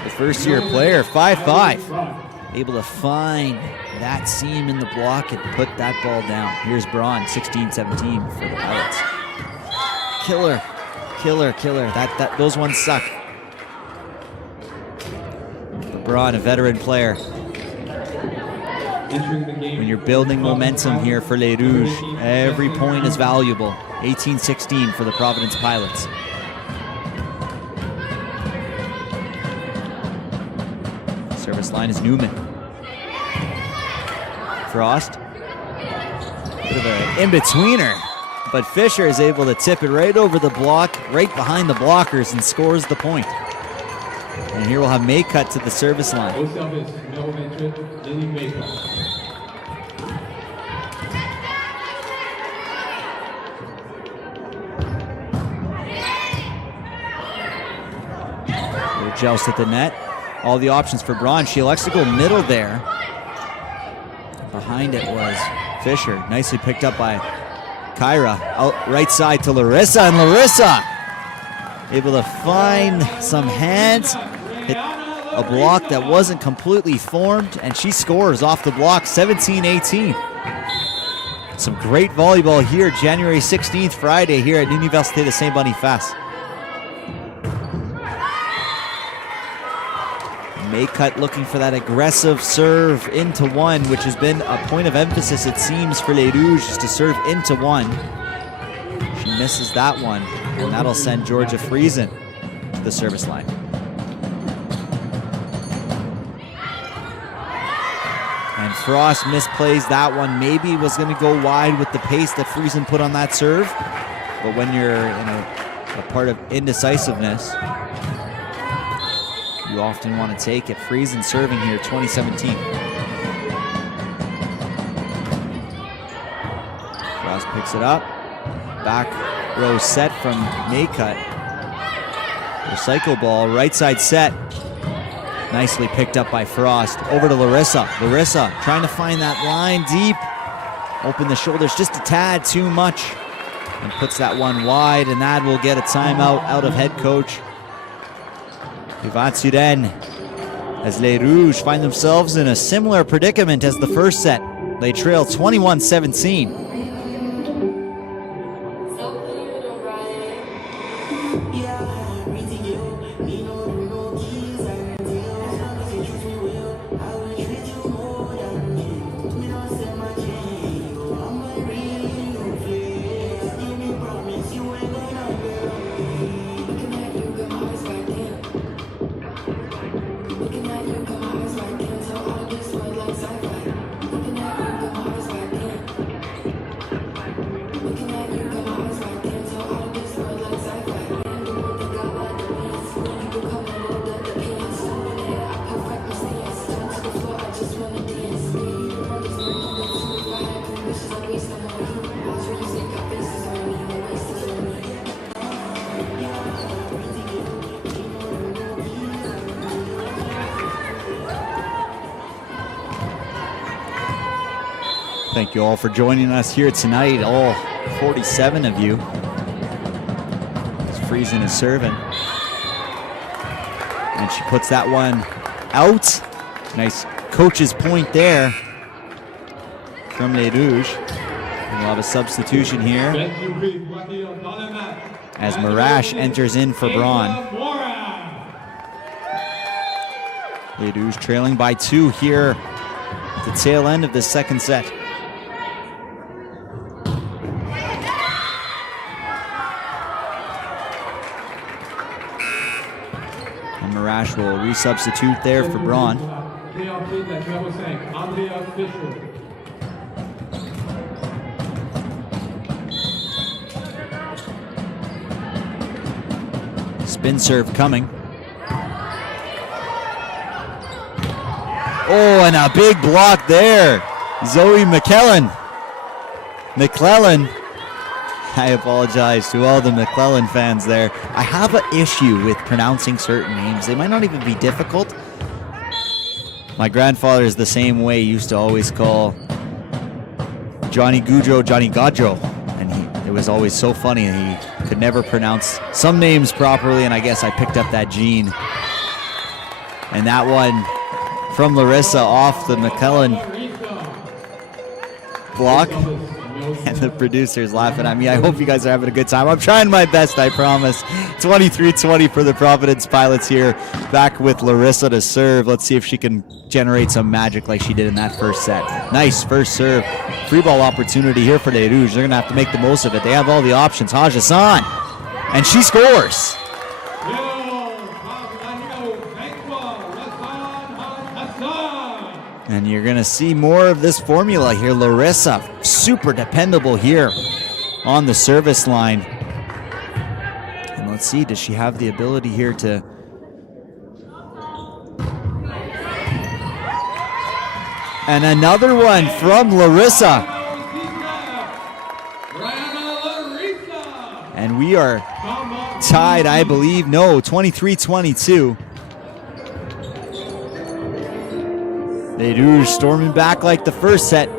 the first-year player, 5'5", able to find that seam in the block and put that ball down. Here's Braun, 16-17 for the Pilots. Killer. Those ones suck. Braun, a veteran player. When you're building momentum here for Les Rouges, every point is valuable. 18-16 for the Providence Pilots. Service line is Newman. Frost. Bit of an in-betweener, but Fisher is able to tip it right over the block, right behind the blockers, and scores the point. And here we'll have Maycutt to the service line. Little joust at the net. All the options for Braun. She elects to go middle there. Behind it was Fisher. Nicely picked up by Kyra. Out right side to Larissa, and Larissa able to find some hands. Hit a block that wasn't completely formed, and she scores off the block, 17-18. Some great volleyball here, January 16th, Friday, here at Université de Saint-Boniface. Maycutt looking for that aggressive serve into one, which has been a point of emphasis, it seems, for Les Rouges, to serve into one. She misses that one, and that'll send Georgia Friesen to the service line. And Frost misplays that one. Maybe was going to go wide with the pace that Friesen put on that serve. But when you're in a part of indecisiveness, you often want to take it. Friesen serving here, 2017. Frost picks it up. Back row set from Maycutt. Recycle ball, right side set. Nicely picked up by Frost. Over to Larissa. Larissa trying to find that line deep. Open the shoulders just a tad too much. And puts that one wide, and that will get a timeout out of head coach Yvonne Suden, as Les Rouges find themselves in a similar predicament as the first set. They trail 21-17. Thank you all for joining us here tonight, all 47 of you. As Friesen is serving. And she puts that one out. Nice coach's point there from Les Rouges. And we'll have a substitution here as Marash enters in for Braun. Les Rouges trailing by 2 here at the tail end of the second set. Marash will resubstitute there for Braun. spin serve coming. Oh, and a big block there. Zoe McClellan. I apologize to all the McClellan fans there. I have an issue with pronouncing certain names. They might not even be difficult. My grandfather is the same way. He used to always call Johnny Gaudreau Johnny Gaudreau. And it was always so funny. He could never pronounce some names properly, and I guess I picked up that gene. And that one from Larissa off the McClellan block. And the producer's laughing at me. I hope you guys are having a good time. I'm trying my best, I promise. 23-20 for the Providence Pilots here. Back with Larissa to serve. Let's see if she can generate some magic like she did in that first set. Nice first serve. Free ball opportunity here for the Rouges. They're going to have to make the most of it. They have all the options. Haj Hassan. And she scores. And you're going to see more of this formula here. Larissa, super dependable here on the service line. And let's see, does she have the ability here to... And another one from Larissa. And we are tied, I believe. No, 23-22. The Rouges storming back like the first set.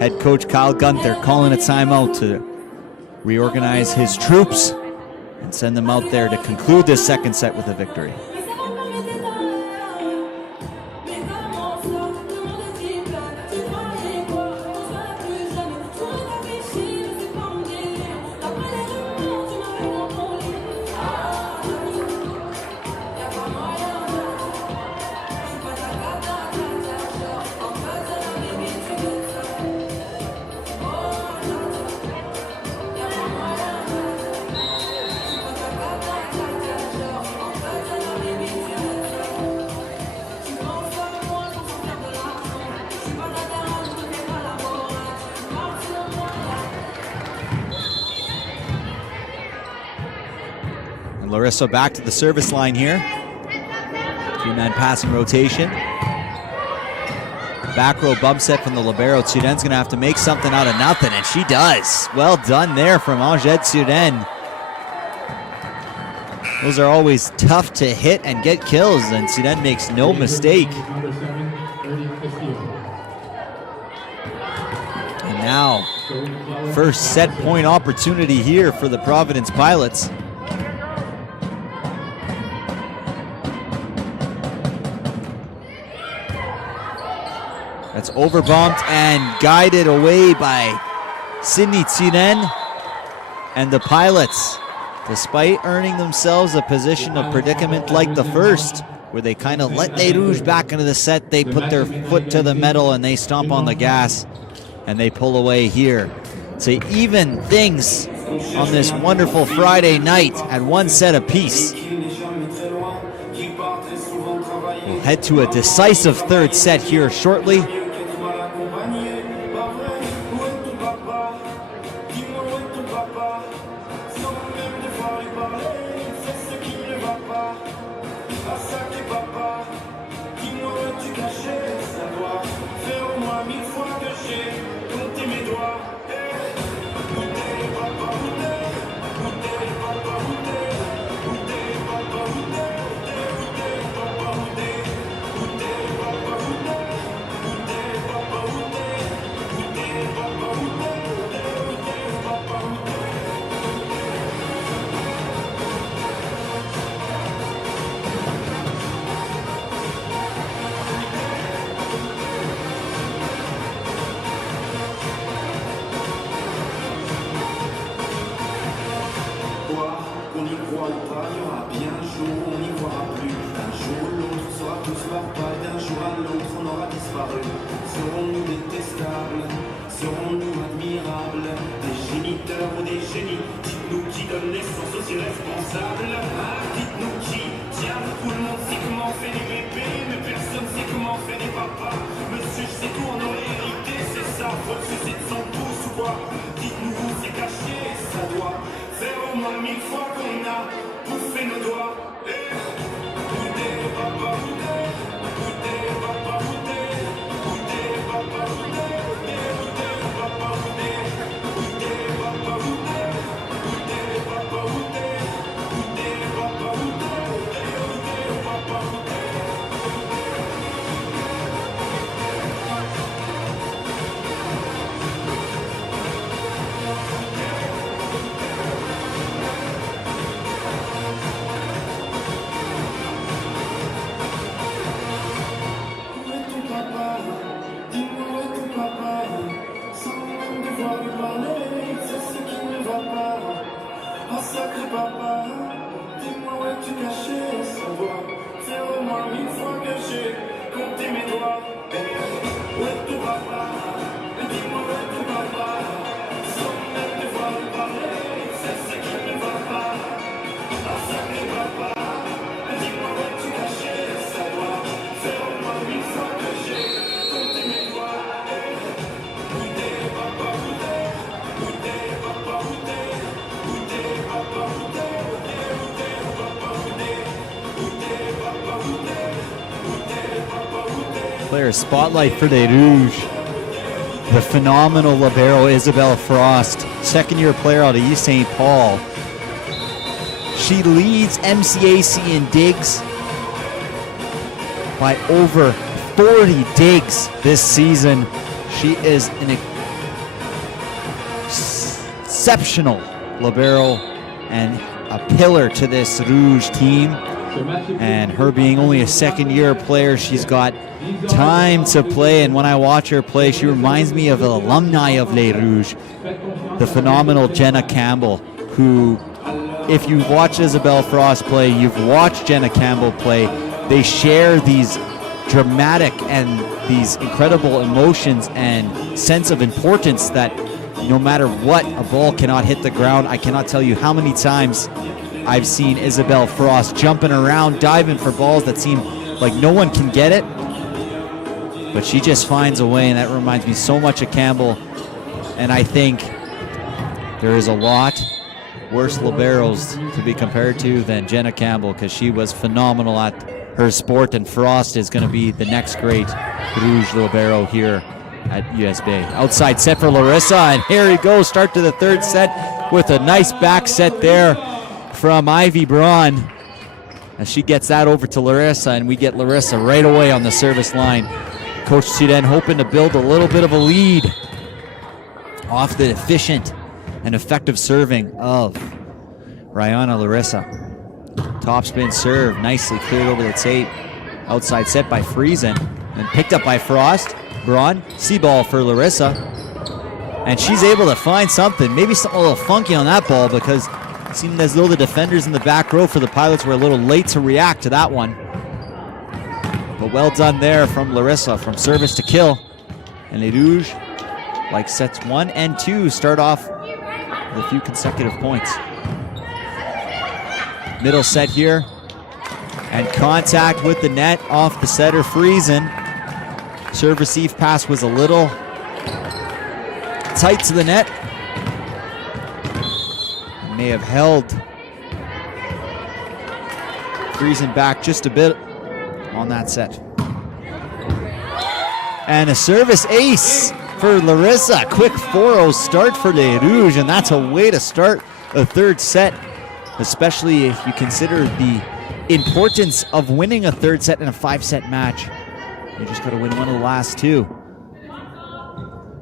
Head coach Kyle Gunther calling a timeout to reorganize his troops and send them out there to conclude this second set with a victory. Larissa back to the service line here. Three-man passing rotation. Back row bump set from the libero. Tsuden's going to have to make something out of nothing, and she does. Well done there from Angèle Tsuden. Those are always tough to hit and get kills, and Tsuden makes no mistake. And now, first set point opportunity here for the Providence Pilots. That's overbumped and guided away by Sydney Tsuden. And the Pilots, despite earning themselves a position of predicament like the first, where they kind of let Les Rouges back into the set, they put their foot to the metal and they stomp on the gas and they pull away here to even things on this wonderful Friday night at one set apiece. We'll head to a decisive third set here shortly. Dites-nous où c'est caché, ça doit faire au moins 1000 fois qu'on a bouffé nos Player spotlight for the Rouges. The phenomenal libero Isabelle Frost, second-year player out of East St. Paul. She leads MCAC in digs by over 40 digs this season. She is an exceptional libero and a pillar to this Rouge team. And her being only a second-year player, she's got time to play, and when I watch her play, she reminds me of an alumni of Les Rouges, the phenomenal Jenna Campbell, who, if you've watched Isabelle Frost play, you've watched Jenna Campbell play. They share these dramatic and these incredible emotions and sense of importance that no matter what, a ball cannot hit the ground. I cannot tell you how many times I've seen Isabelle Frost jumping around, diving for balls that seem like no one can get it, but she just finds a way, and that reminds me so much of Campbell. And I think there is a lot worse liberos to be compared to than Jenna Campbell, because she was phenomenal at her sport, and Frost is going to be the next great Rouge libero here at USB. Outside set for Larissa, and here he goes, start to the third set with a nice back set there from Ivy Braun, as she gets that over to Larissa, and we get Larissa right away on the service line. Coach Suden hoping to build a little bit of a lead off the efficient and effective serving of Rihanna Larissa. Topspin serve, nicely cleared over the tape. Outside set by Friesen, and picked up by Frost. Braun, see ball for Larissa. And she's able to find something, maybe something a little funky on that ball, because it seemed as though the defenders in the back row for the Pilots were a little late to react to that one. But well done there from Larissa, from service to kill. And Les Rouges, like sets 1 and 2, start off with a few consecutive points. Middle set here, and contact with the net off the setter Friesen. Serve receive pass was a little tight to the net. May have held Friesen back just a bit on that set. And a service ace for Larissa. Quick 4-0 start for Les Rouges, and that's a way to start a third set, especially if you consider the importance of winning a third set in a 5-set match. You just got to win one of the last two.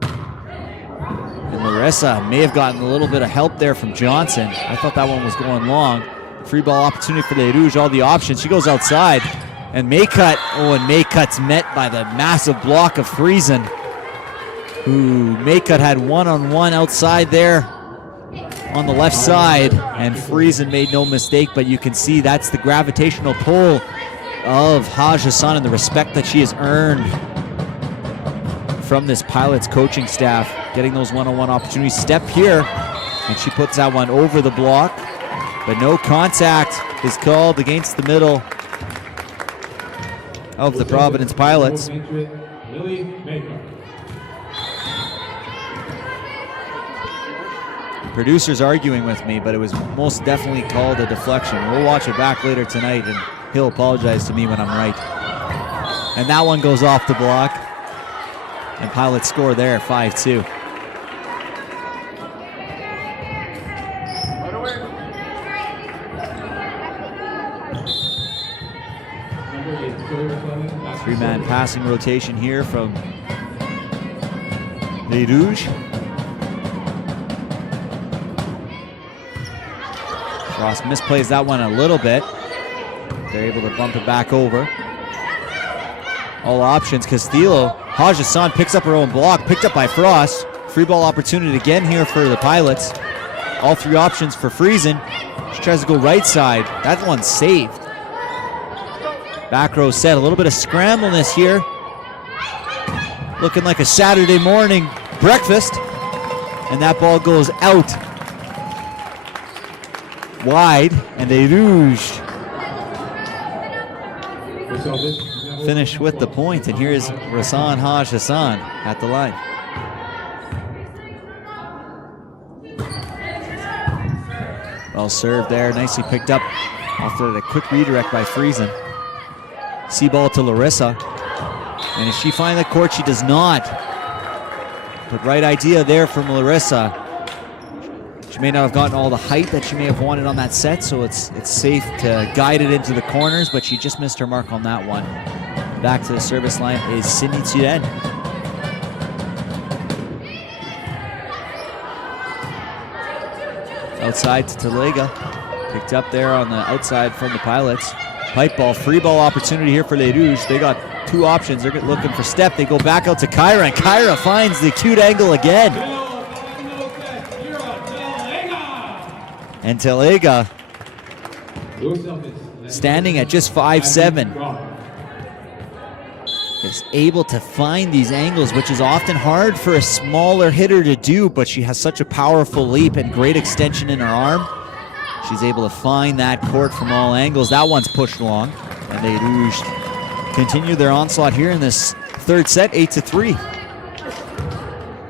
And Larissa may have gotten a little bit of help there from Johnson. I thought that one was going long. Free ball opportunity for Les Rouges, all the options. She goes outside. And Maycut, and Maykut's met by the massive block of Friesen, who Maycut had one-on-one outside there on the left side, and Friesen made no mistake, but you can see that's the gravitational pull of Haj Hassan and the respect that she has earned from this Pilots coaching staff, getting those one-on-one opportunities. Step here, and she puts that one over the block, but no contact is called against the middle of the Providence Pilots. Producer's arguing with me, but it was most definitely called a deflection. We'll watch it back later tonight, and he'll apologize to me when I'm right. And that one goes off the block. And Pilots score there, 5-2. Three-man passing rotation here from Les Rouges. Frost misplays that one a little bit. They're able to bump it back over. All options. Castillo, Hajj-Hassan picks up her own block, picked up by Frost. Free ball opportunity again here for the Pilots. All three options for Friesen. She tries to go right side. That one's saved. Back row set, a little bit of scrambleness here. Looking like a Saturday morning breakfast. And that ball goes out wide, and Les Rouges finish with the point. And here's Rassan Hajj-Hassan at the line. Well served there, nicely picked up after a quick redirect by Friesen. See ball to Larissa. And if she find the court, she does not. But right idea there from Larissa. She may not have gotten all the height that she may have wanted on that set, so it's safe to guide it into the corners, but she just missed her mark on that one. Back to the service line is Cindy Turenne. Outside to Talega. Picked up there on the outside from the Pilots. Pipe ball, free ball opportunity here for Les Rouges. They got two options. They're looking for step. They go back out to Kyra, and Kyra finds the acute angle again. And Talega standing at just 5'7", is able to find these angles, which is often hard for a smaller hitter to do, but she has such a powerful leap and great extension in her arm. She's able to find that court from all angles. That one's pushed long, and Les Rouges continue their onslaught here in this third set, 8-3.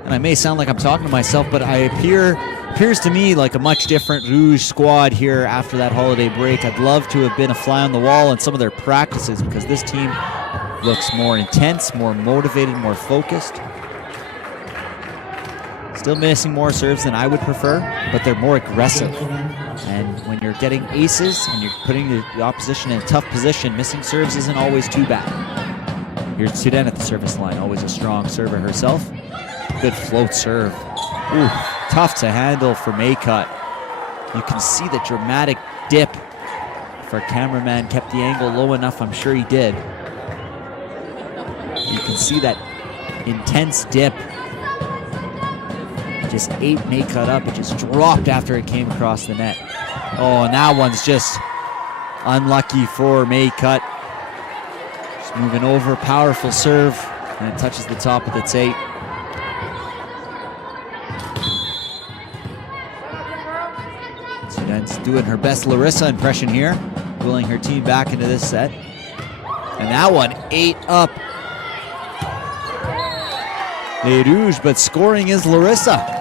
And I may sound like I'm talking to myself, but appears to me like a much different Rouge squad here after that holiday break. I'd love to have been a fly on the wall in some of their practices, because this team looks more intense, more motivated, more focused. Still missing more serves than I would prefer, but they're more aggressive. And when you're getting aces and you're putting the opposition in a tough position, missing serves isn't always too bad. Here's Turenne at the service line, always a strong server herself. Good float serve. Ooh, tough to handle for Maycutt. You can see the dramatic dip. If our cameraman kept the angle low enough, I'm sure he did. You can see that intense dip. Just ate Maycutt up. It just dropped after it came across the net. Oh, and that one's just unlucky for Maycutt. Just moving over, powerful serve, and it touches the top of the tape. Turenne's doing her best Larissa impression here, willing her team back into this set. And that one ate up Les Rouges, but scoring is Larissa.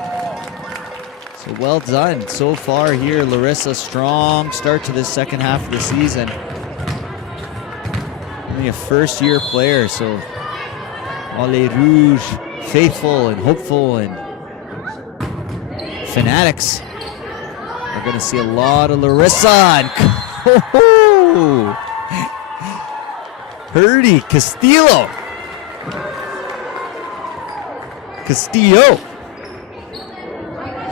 So well done so far here, Larissa. Strong start to this second half of the season. Only a first-year player, so all Les Rouges faithful and hopeful and fanatics are going to see a lot of Larissa. And Hurdy Castillo.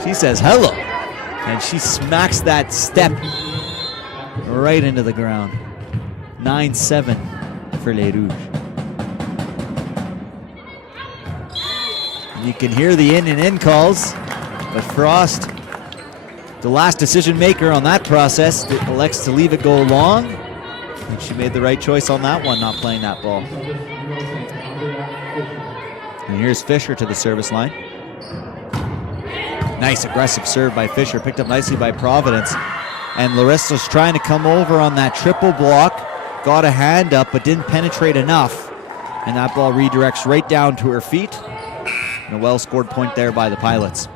She says hello, and she smacks that step right into the ground. 9-7 for Les Rouges. You can hear the in and in calls, but Frost, the last decision maker on that process, elects to leave it go long, and she made the right choice on that one, not playing that ball. And here's Fisher to the service line. Nice aggressive serve by Fisher, picked up nicely by Providence. And Larissa's trying to come over on that triple block. Got a hand up, but didn't penetrate enough. And that ball redirects right down to her feet. And a well-scored point there by the Pilots.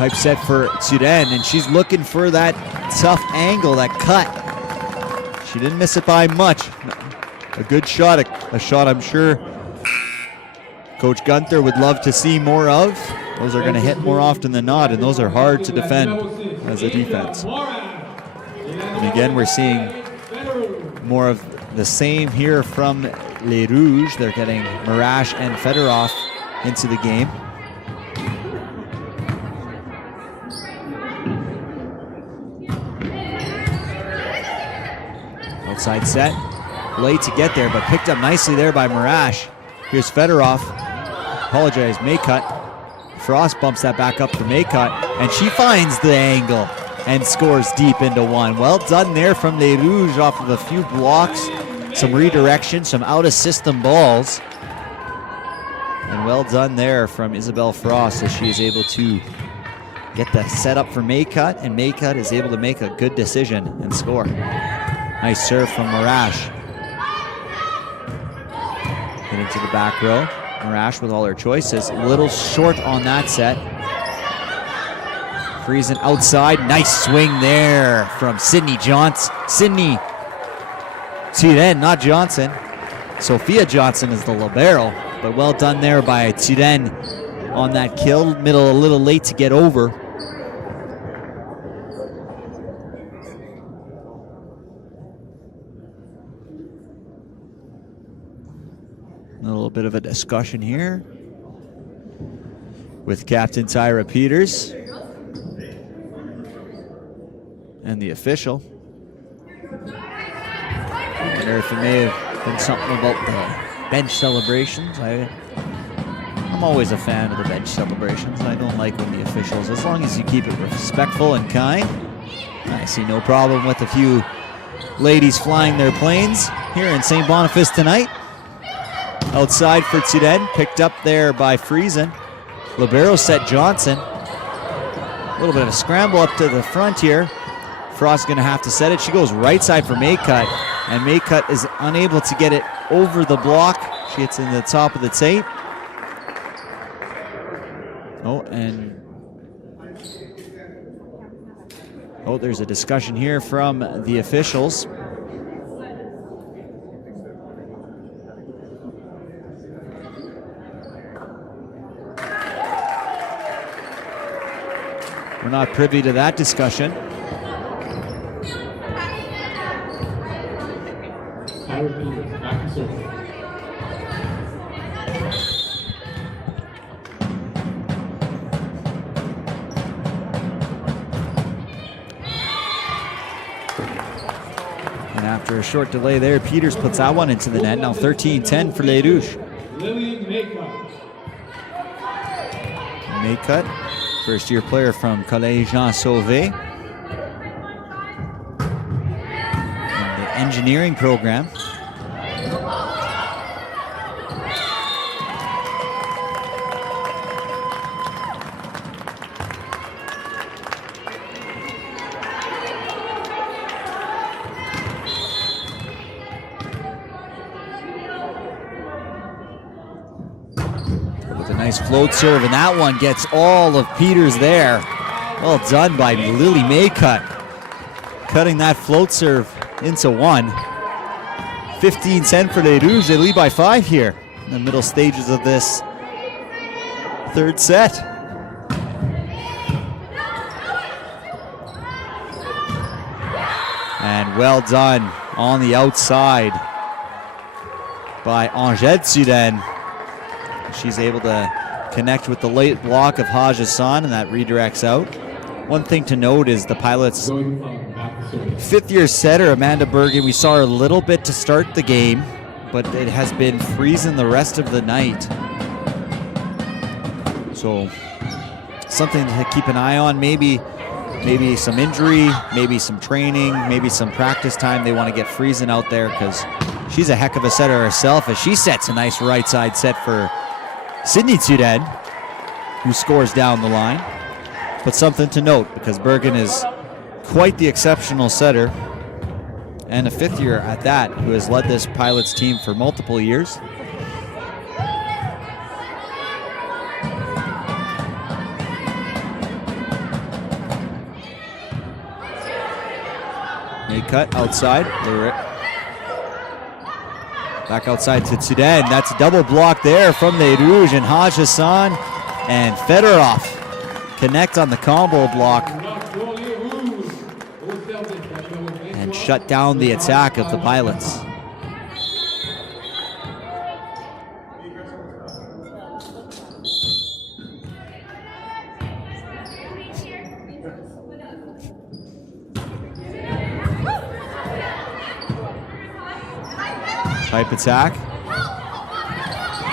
Pipe set for Turen, and she's looking for that tough angle, that cut. She didn't miss it by much. A good shot, a shot I'm sure Coach Gunther would love to see more of. Those are going to hit more often than not, and those are hard to defend as a defense. And again, we're seeing more of the same here from Les Rouges. They're getting Marash and Fedorov into the game. Outside set, late to get there, but picked up nicely there by Marash. Here's Fedorov, Maycut. Frost bumps that back up for Maycut, and she finds the angle and scores deep into one. Well done there from Les Rouges off of a few blocks, some redirection, some out-of-system balls. And well done there from Isabelle Frost as she is able to get the setup for Maycut, and Maycut is able to make a good decision and score. Nice serve from Marash. Getting to the back row. Marash with all her choices. A little short on that set. Friesen outside. Nice swing there from Sydney Johnson. Sydney Turen, not Johnson. Sophia Johnson is the libero, but well done there by Turen on that kill. Middle a little late to get over. A little bit of a discussion here with Captain Tyra Peters and the official. I wonder if it may have been something about the bench celebrations. I'm always a fan of the bench celebrations. I don't like when the officials, as long as you keep it respectful and kind. I see no problem with a few ladies flying their planes here in St. Boniface tonight. Outside for Turen, picked up there by Friesen. Libero set Johnson. A little bit of a scramble up to the front here. Frost's gonna have to set it. She goes right side for Maycut, and Maycut is unable to get it over the block. She hits in the top of the tape. There's a discussion here from the officials. We're not privy to that discussion. And after a short delay there, Peters puts that one into the net. Now 13-10 for Les Rouges. Maycut, first-year player from Collège Jean Sauvé in the engineering program. Float serve, and that one gets all of Peters there. Well done by Lily Maycut, cutting that float serve into one. 15-10 for Les Rouges. They lead by 5 here in the middle stages of this third set. And well done on the outside by Angèle Turen. She's able to connect with the late block of Haj Hassan, and that redirects out. One thing to note is the Pilots' fifth-year setter, Amanda Bergen. We saw her a little bit to start the game, but it has been freezing the rest of the night. So something to keep an eye on. Maybe some injury, maybe some training, maybe some practice time. They want to get Friesen out there because she's a heck of a setter herself as she sets a nice right side set for Sydney Turen, who scores down the line. But something to note, because Bergen is quite the exceptional setter, and a fifth year at that, who has led this Pilots team for multiple years. cut outside. Back outside to Sudan. That's a double block there from the Rouges, and Haj Hassan and Fedorov connect on the combo block and shut down the attack of the Pilots. Type attack.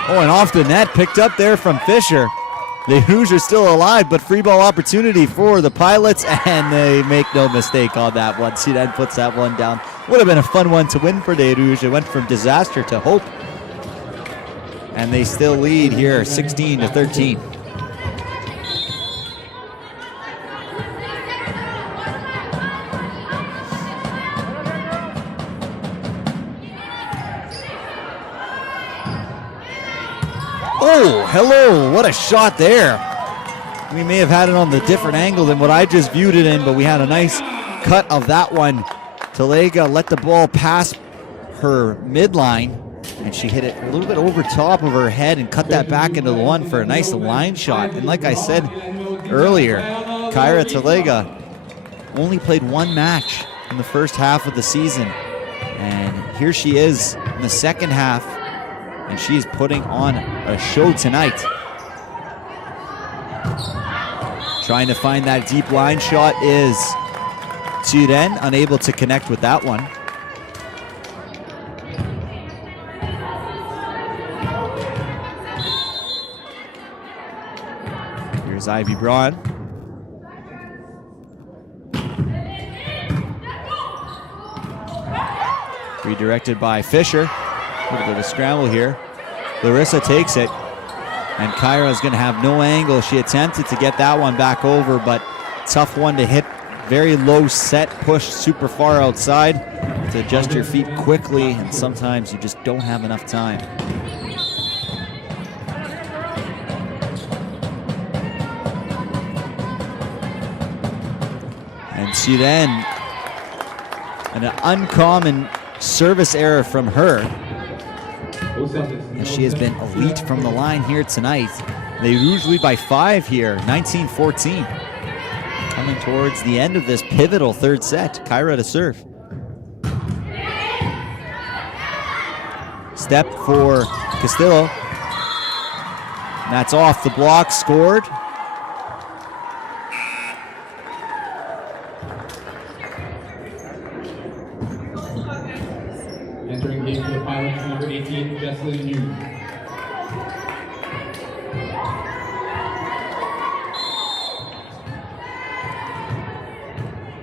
Oh, and off the net, picked up there from Fisher. The Rouges are still alive, but free ball opportunity for the Pilots, and they make no mistake on that one. Sudan puts that one down. Would have been a fun one to win for the Rouges. It went from disaster to hope. And they still lead here, 16-13. Oh, hello, what a shot there. We may have had it on the different angle than what I just viewed it in, but we had a nice cut of that one. Talega let the ball pass her midline, and she hit it a little bit over top of her head and cut that back into the one for a nice line shot. And like I said earlier, Kyra Talega only played one match in the first half of the season. And here she is in the second half, and she's putting on a show tonight. Trying to find that deep line shot is Turen, unable to connect with that one. Here's Ivy Braun. Redirected by Fisher. A little bit of a scramble here. Larissa takes it, and Kyra is going to have no angle. She attempted to get that one back over, but tough one to hit. Very low set, push super far outside. To adjust your feet quickly, and sometimes you just don't have enough time. And she then, an uncommon service error from her, as she has been elite from the line here tonight. They Rouges lead by 5 here, 19-14. Coming towards the end of this pivotal third set. Kyra to serve. Step for Castillo. And that's off the block, scored. Entering game for the Pilots, number 18, Jesslyn New.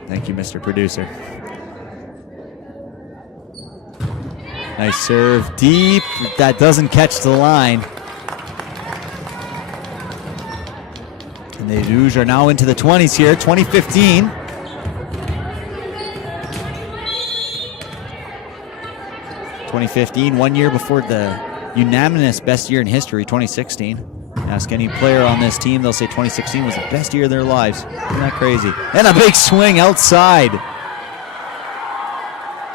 Thank you, Mr. Producer. Nice serve, deep. That doesn't catch the line. And the Rouges are now into the 20s here, 2015. One year before the unanimous best year in history, 2016. Ask any player on this team, they'll say 2016 was the best year of their lives. Isn't that crazy? And a big swing outside.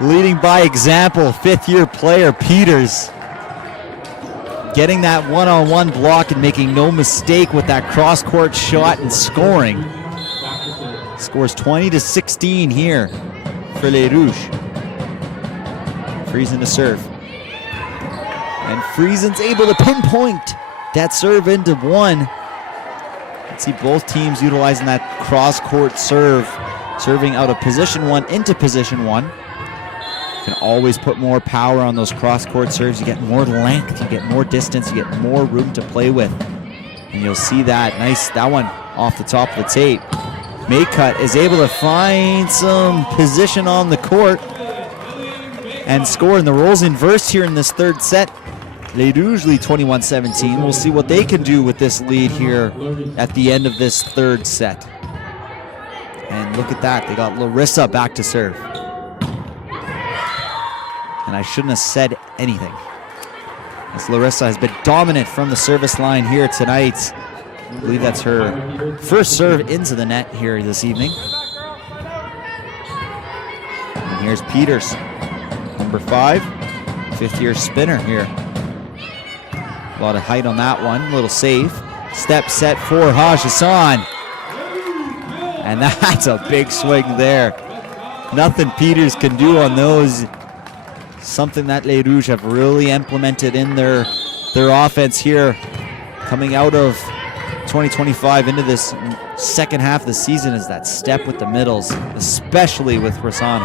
Leading by example, fifth-year player Peters. Getting that one-on-one block and making no mistake with that cross-court shot and scoring. Scores 20-16 here for Les Rouges. Friesen to serve. And Friesen's able to pinpoint that serve into one. Let's see both teams utilizing that cross-court serve. Serving out of position one into position one. You can always put more power on those cross-court serves. You get more length, you get more distance, you get more room to play with. And you'll see that. Nice, that one off the top of the tape. Maycut is able to find some position on the court and score, and the roles inversed here in this third set. Les Rouges lead 21-17. We'll see what they can do with this lead here at the end of this third set. And look at that, they got Larissa back to serve. And I shouldn't have said anything, as Larissa has been dominant from the service line here tonight. I believe that's her first serve into the net here this evening. Here's Peters, number 5, fifth-year spinner here. A lot of height on that one, a little save. Step set for Hassan. And that's a big swing there. Nothing Peters can do on those. Something that Les Rouges have really implemented in their offense here, coming out of 2025 into this second half of the season, is that step with the middles, especially with Hassan.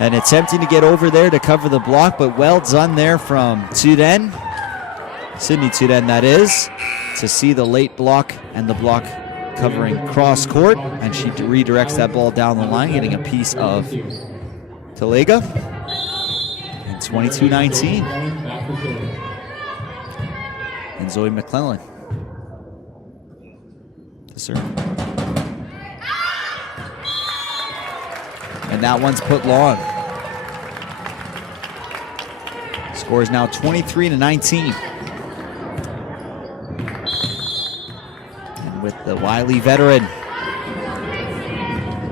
And attempting to get over there to cover the block, but well done there from Turenne, Sydney Turenne that is, to see the late block and the block covering cross court, and she redirects that ball down the line, getting a piece of Talega. And 22-19. And Zoe McClellan to serve. And that one's put long. Score is now 23-19. And with the wily veteran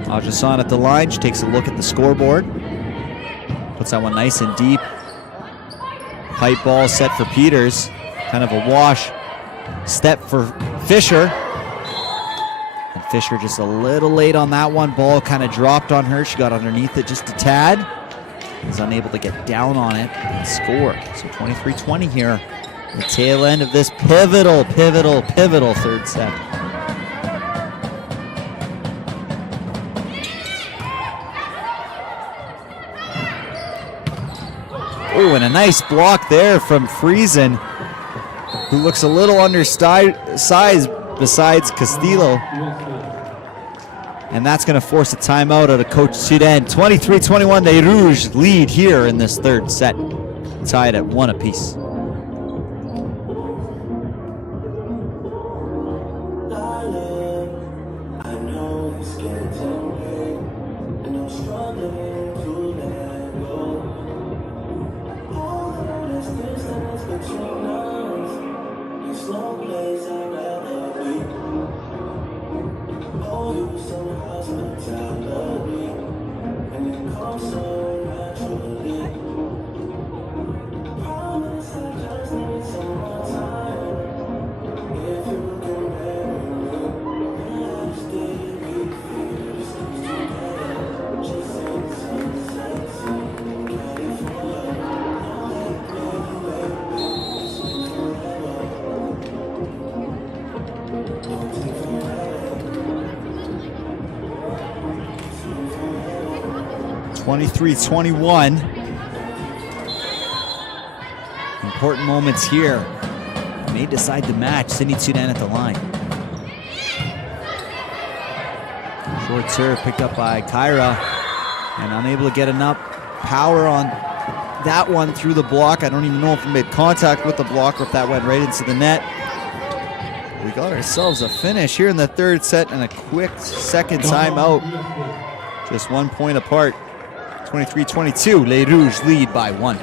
Ajasan at the line, she takes a look at the scoreboard. Puts that one nice and deep. Pipe ball set for Peters. Kind of a wash step for Fisher. And Fisher just a little late on that one. Ball kind of dropped on her. She got underneath it just a tad. Was unable to get down on it and score. So 23-20 here. The tail end of this pivotal third set. Oh, and a nice block there from Friesen, who looks a little undersized besides Castillo. And that's going to force a timeout out of Coach Turenne. 23-21, Les Rouges lead here in this third set, tied at 1 apiece. (23-21). Important moments here. May decide the match. Sydney Turenne at the line. Short serve picked up by Kyra, and unable to get enough power on that one through the block. I don't even know if it made contact with the block or if that went right into the net. We got ourselves a finish here in the third set and a quick second timeout. Just 1 point apart. 23-22, Les Rouges lead by 1.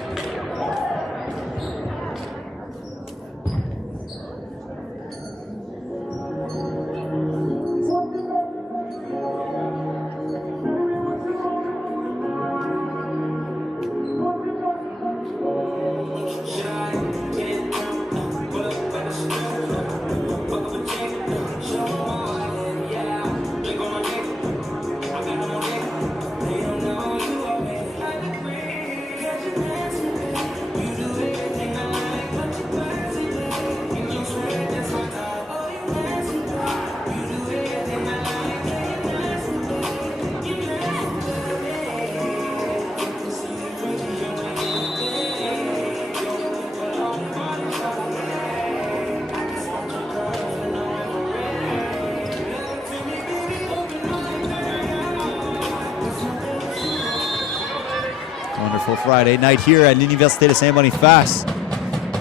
Wonderful Friday night here at Université de Saint-Boniface.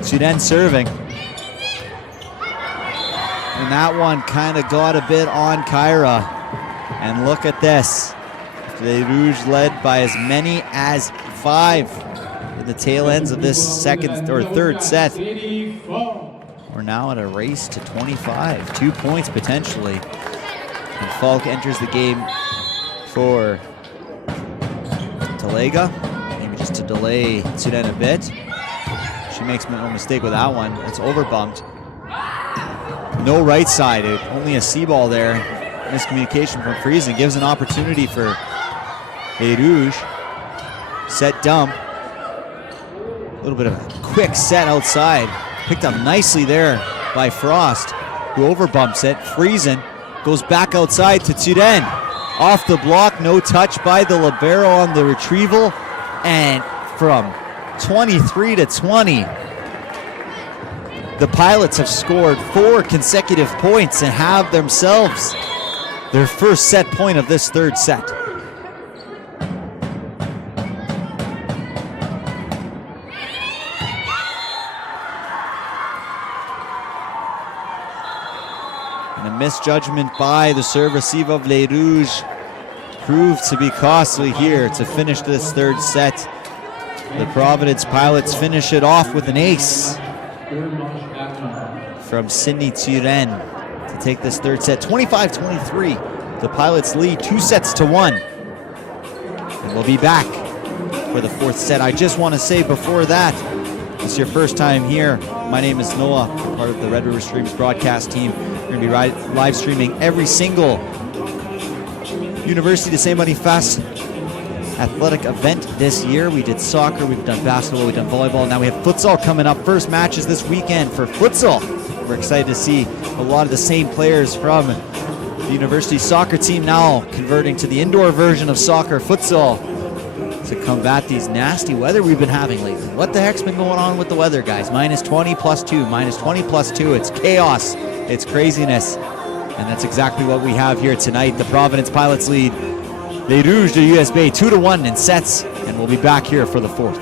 Turenne serving. And that one kind of got a bit on Kyra. And look at this. Les Rouges led by as many as 5 at the tail ends of this second or third set. We're now at a race to 25. 2 points potentially. And Falk enters the game for Talega, maybe just to delay Tsuren a bit. She makes no mistake with that one. It's overbumped. No right side, only a C ball there. Miscommunication from Friesen gives an opportunity for Les Rouges. Set dump. A little bit of a quick set outside. Picked up nicely there by Frost, who overbumps it. Friesen goes back outside to Tsuren. Off the block, no touch by the libero on the retrieval. And from 23 to 20, the Pilots have scored 4 consecutive points and have themselves their first set point of this third set. And a misjudgment by the serve receive of Les Rouges proved to be costly here to finish this third set. The Providence Pilots finish it off with an ace from Sydney Tsuren to take this third set. 25-23. The Pilots lead 2 sets to 1. And we'll be back for the fourth set. I just want to say before that, if it's your first time here, my name is Noah, part of the Red River Streams broadcast team. We're going to be live streaming every single Université de Saint-Boniface athletic event this year. We did soccer, we've done basketball, we've done volleyball. Now we have futsal coming up. First matches this weekend for futsal. We're excited to see a lot of the same players from the university soccer team now converting to the indoor version of soccer, futsal, to combat these nasty weather we've been having lately. What the heck's been going on with the weather, guys? -20 + 2, -20 + 2. It's chaos, it's craziness. And that's exactly what we have here tonight. The Providence Pilots lead Les Rouges de USB 2-1 in sets, and we'll be back here for the fourth.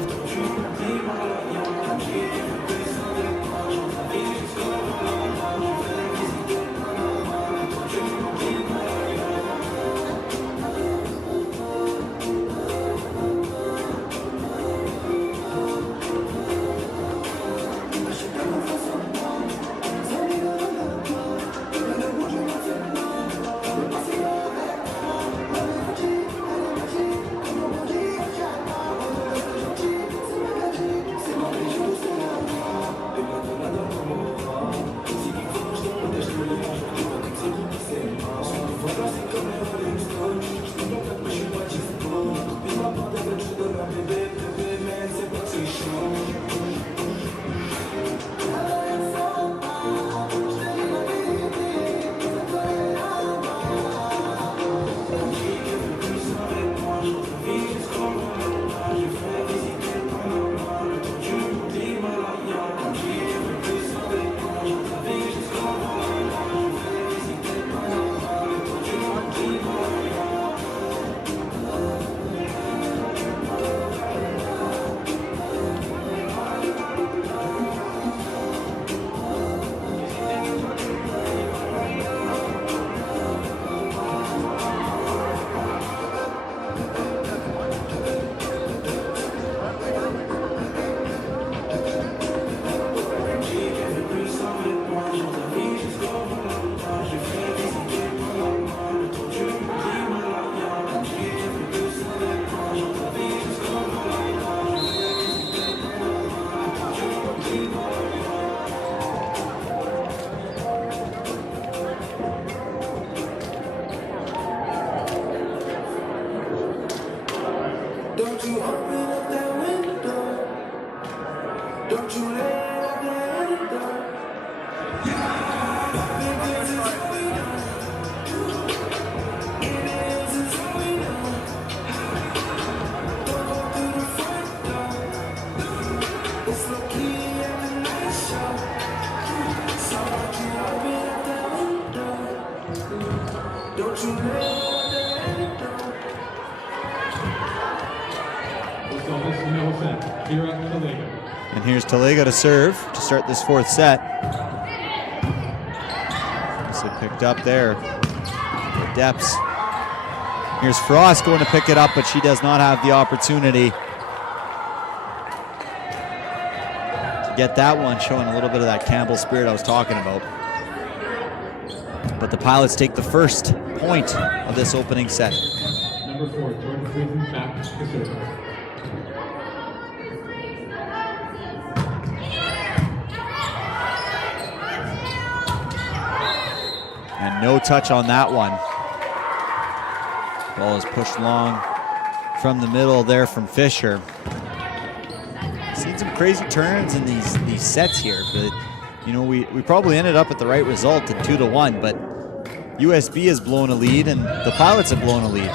And here's Talega to serve to start this fourth set. Nicely picked up there. The depths. Here's Frost going to pick it up, but she does not have the opportunity to get that one, showing a little bit of that Campbell spirit I was talking about. But the Pilots take the first point of this opening set. Number 4, Jordan Friedman, back to serve. And no touch on that one. Ball is pushed long from the middle there from Fisher. Seen some crazy turns in these sets here, but you know, we probably ended up at the right result at 2-1, but USB has blown a lead and the Pilots have blown a lead.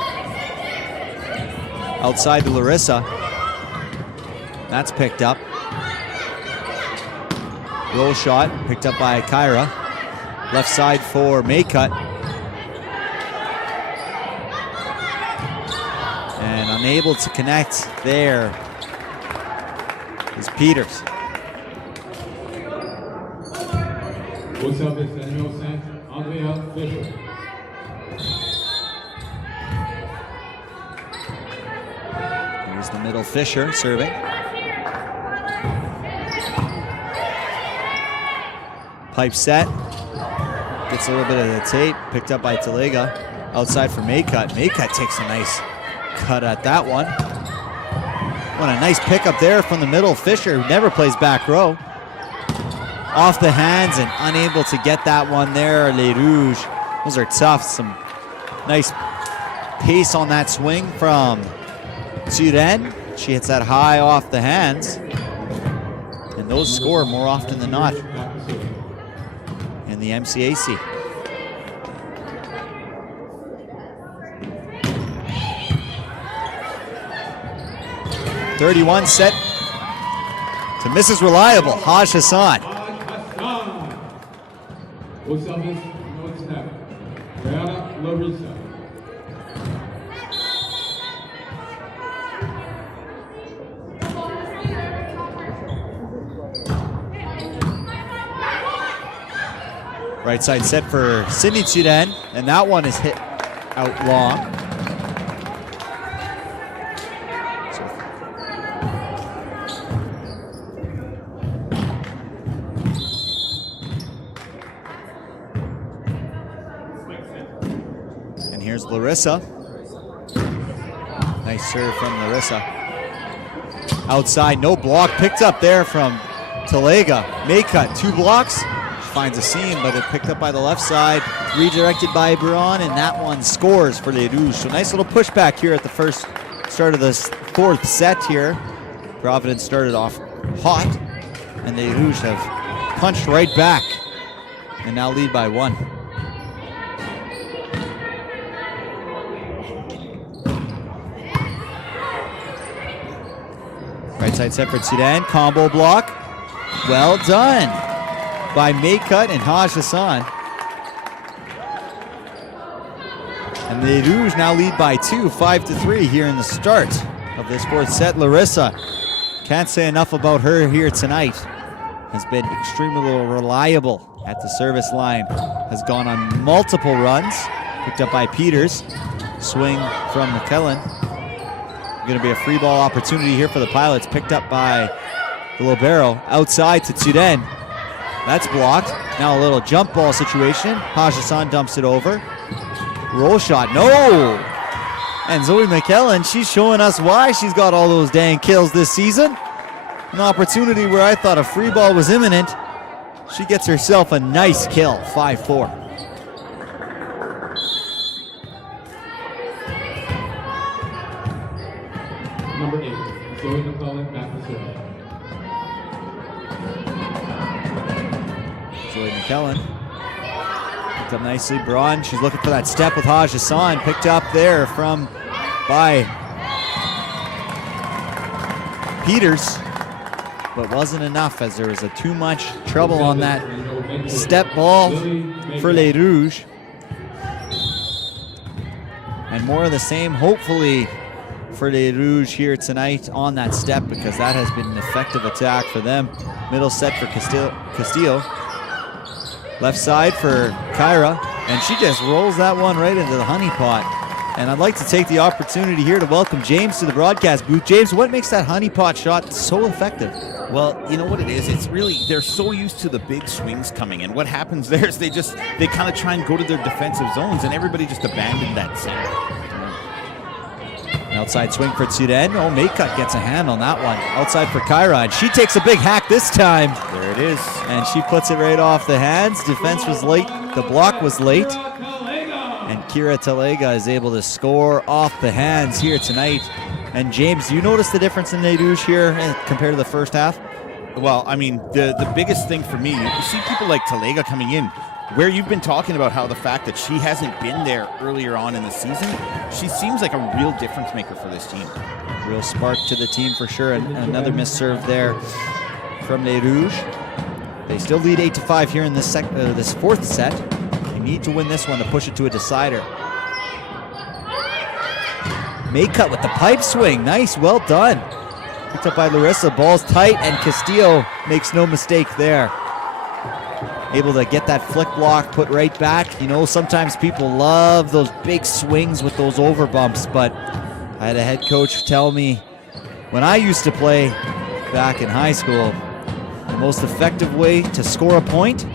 Outside to Larissa. That's picked up. Roll shot picked up by Kyra. Left side for Maycut. And unable to connect there is Peters. Au service, la numéro 5, Andrea Fischer. Here's the middle Fisher serving. Pipe set. Gets a little bit of the tape, picked up by Talega. Outside for Maycut. Maycut takes a nice cut at that one. What a nice pickup there from the middle. Fisher, who never plays back row. Off the hands and unable to get that one there. Les Rouges, those are tough. Some nice pace on that swing from Turen. She hits that high off the hands. And those score more often than not in the MCAC. .31 set to Mrs. Reliable, Haj Hassan. Au service, numéro 19, Brianna Larissa. Right side set for Sydney Turen, and that one is hit out long. And here's Larissa. Nice serve from Larissa. Outside, no block, picked up there from Talega. Maycut, 2 blocks. Finds a seam, but it picked up by the left side, redirected by Braun, and that one scores for Les Rouges. So nice little pushback here at the start of the 4th set here. Providence started off hot, and Les Rouges have punched right back and now lead by 1. Right side set for Sudan, combo block. Well done by Maycut and Haj Hassan. And the Rouges now lead by 2, 5-3 here in the start of this 4th set. Larissa, can't say enough about her here tonight. Has been extremely reliable at the service line. Has gone on multiple runs. Picked up by Peters. Swing from McKellen. Going to be a free ball opportunity here for the Pilots. Picked up by the libero. Outside to Turen. That's blocked. Now a little jump ball situation. Haj Hassan dumps it over. Roll shot, no! And Zoe McKellen, she's showing us why she's got all those dang kills this season. An opportunity where I thought a free ball was imminent. She gets herself a nice kill, 5-4. Number 8, Zoe McKellen, back to serve. Zoe McKellen picked up nicely. Braun, she's looking for that step with Haj Hassan. Picked up there by Peters, but wasn't enough as there was too much trouble on that step ball for Les Rouges. And more of the same, hopefully, for Les Rouges here tonight on that step, because that has been an effective attack for them. Middle set for Castillo. Left side for Kyra, and she just rolls that one right into the honey pot. And I'd like to take the opportunity here to welcome James to the broadcast booth. James, what makes that honeypot shot so effective? Well, you know what it is? It's really, they're so used to the big swings coming in. What happens there is they kind of try and go to their defensive zones, and everybody just abandoned that center. An outside swing for Tsuren. Oh, Maycut gets a hand on that one. Outside for Kyra, and she takes a big hack this time. There it is. And she puts it right off the hands. Defense was late. The block was late. And Kira Talega is able to score off the hands here tonight. And James, do you notice the difference in Les Rouges here compared to the first half? Well, I mean, the biggest thing for me, you see people like Talega coming in, where you've been talking about how the fact that she hasn't been there earlier on in the season, she seems like a real difference maker for this team. Real spark to the team for sure. And another missed serve there from Les Rouges. They still lead 8-5 here in this fourth set. They need to win this one to push it to a decider. Maycut with the pipe swing. Nice, well done. Picked up by Larissa. Ball's tight, and Castillo makes no mistake there. Able to get that flick block put right back. You know, sometimes people love those big swings with those over bumps, but I had a head coach tell me when I used to play back in high school, the most effective way to score a point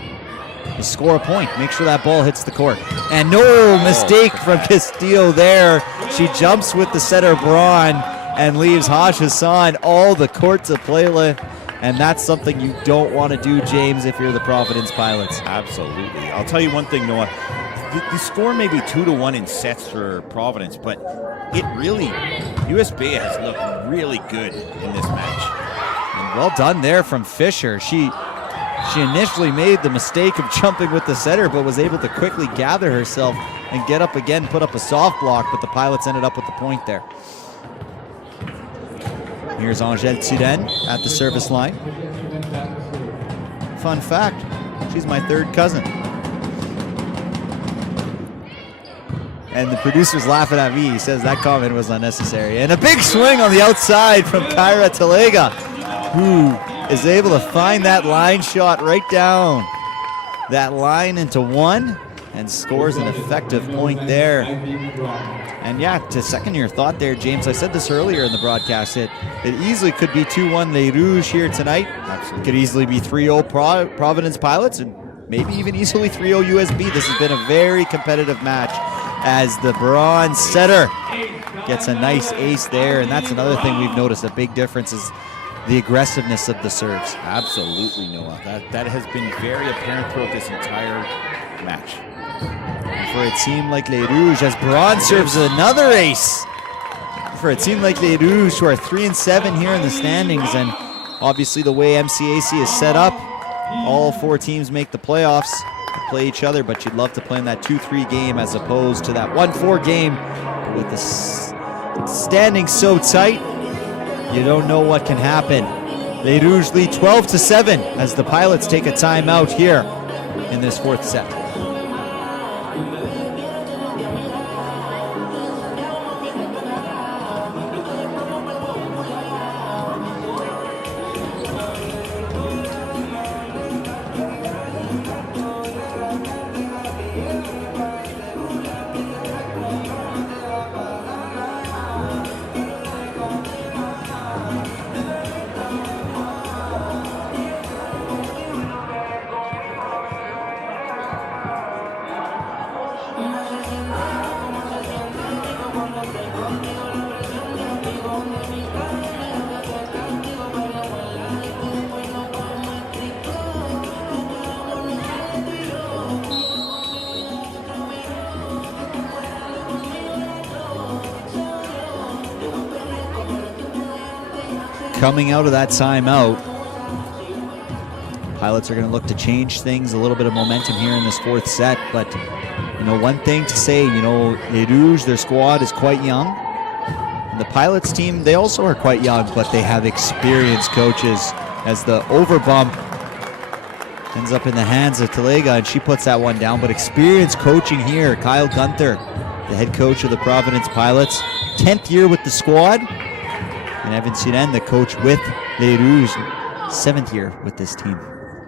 is score a point. Make sure that ball hits the court. And no mistake from Castillo there. She jumps with the setter Braun and leaves Haj Hassan all the court to play with. And that's something you don't want to do, James, if you're the Providence Pilots. Absolutely. I'll tell you one thing, Noah. The score may be 2-1 in sets for Providence, but it really, USB has looked really good in this match. And well done there from Fisher. She initially made the mistake of jumping with the setter, but was able to quickly gather herself and get up again, put up a soft block, but the Pilots ended up with the point there. Here's Angèle Tsuren at the service line. Fun fact, she's my third cousin. And the producer's laughing at me. He says that comment was unnecessary. And a big swing on the outside from Kyra Talega, who is able to find that line shot right down that line into one and scores an effective point there. And yeah, to second your thought there, James, I said this earlier in the broadcast, it easily could be 2-1 Les Rouges here tonight. Absolutely. Could easily be 3-0 Providence Pilots, and maybe even easily 3-0 USB. This has been a very competitive match as the bronze setter gets a nice ace there, and that's another thing we've noticed, a big difference is the aggressiveness of the serves. Absolutely, Noah. That has been very apparent throughout this entire match. For a team like Les Rouges, as Braun serves another ace. For a team like Les Rouges, who are 3-7 here in the standings, and obviously the way MCAC is set up, all four teams make the playoffs, play each other, but you'd love to play in that 2-3 game as opposed to that 1-4 game with the standings so tight, you don't know what can happen. Les Rouges lead 12-7 as the Pilots take a timeout here in this fourth set. Coming out of that timeout, Pilots are going to look to change things, a little bit of momentum here in this fourth set. But, you know, one thing to say, you know, Les Rouges, their squad is quite young. And the Pilots team, they also are quite young, but they have experienced coaches as the overbump ends up in the hands of Talega, and she puts that one down. But experienced coaching here, Kyle Gunther, the head coach of the Providence Pilots, 10th year with the squad. And Evan Tsuren, the coach with Les Rouges, 7th year with this team.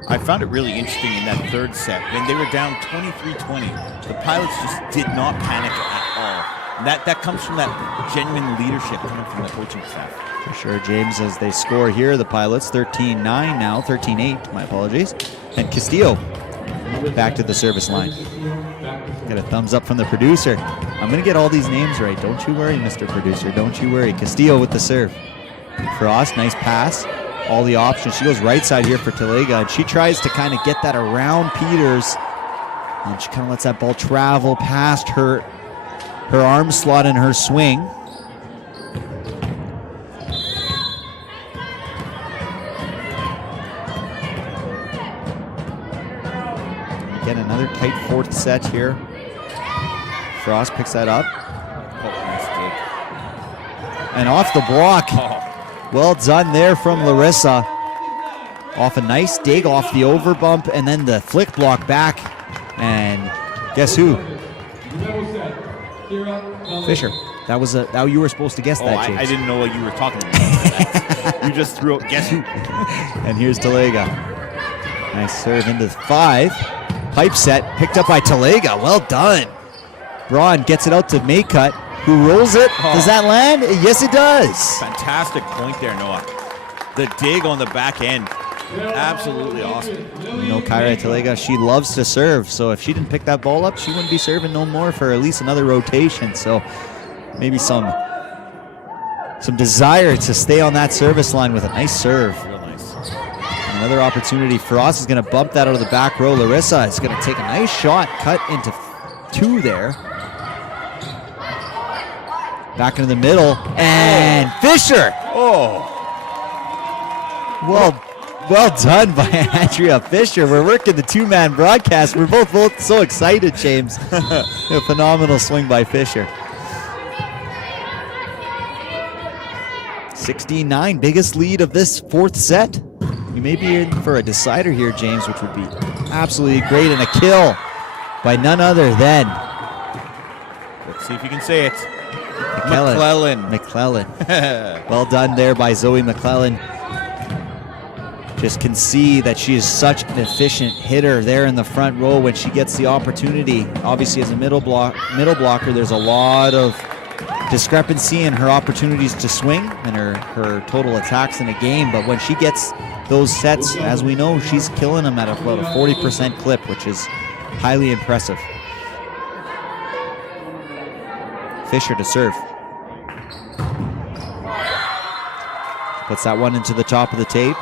I found it really interesting in that third set. When they were down 23-20, the Pilots just did not panic at all. That comes from that genuine leadership coming from the coaching staff. For sure, James, as they score here, the Pilots 13-9 now, 13-8, my apologies. And Castillo back to the service line. Got a thumbs up from the producer. I'm going to get all these names right. Don't you worry, Mr. Producer. Don't you worry. Castillo with the serve. Frost, nice pass. All the options. She goes right side here for Talega, and she tries to kind of get that around Peters. And she kind of lets that ball travel past her arm slot and her swing. Again, another tight fourth set here. Frost picks that up. And off the block. Well done there from Larissa. Off a nice dig off the over bump and then the flick block back. And guess who? Fisher. That was that you were supposed to guess that, James. I didn't know what you were talking about. You just threw out guess who. And here's Talega. Nice serve into 5. Pipe set picked up by Talega. Well done. Braun gets it out to Maycutt, who rolls it. Does that land? Yes, it does. Fantastic point there, Noah. The dig on the back end. Absolutely awesome. You know, Kyra Talega, she loves to serve, so if she didn't pick that ball up, she wouldn't be serving no more for at least another rotation. So maybe some desire to stay on that service line with a nice serve. Real nice. Another opportunity. Frost is going to bump that out of the back row. Larissa is going to take a nice shot, cut into 2 there. Back into the middle, and Fisher! Oh! Well done by Andrea Fisher. We're working the 2-man broadcast. We're both so excited, James. A phenomenal swing by Fisher. 16-9, biggest lead of this 4th set. We may be in for a decider here, James, which would be absolutely great, and a kill by none other than... Let's see if you can say it. McClellan. Well done there by Zoe McClellan. Just can see that she is such an efficient hitter there in the front row when she gets the opportunity. Obviously, as a middle blocker, there's a lot of discrepancy in her opportunities to swing and her total attacks in a game. But when she gets those sets, as we know, she's killing them at about a 40% clip, which is highly impressive. Fisher to serve. Puts that one into the top of the tape.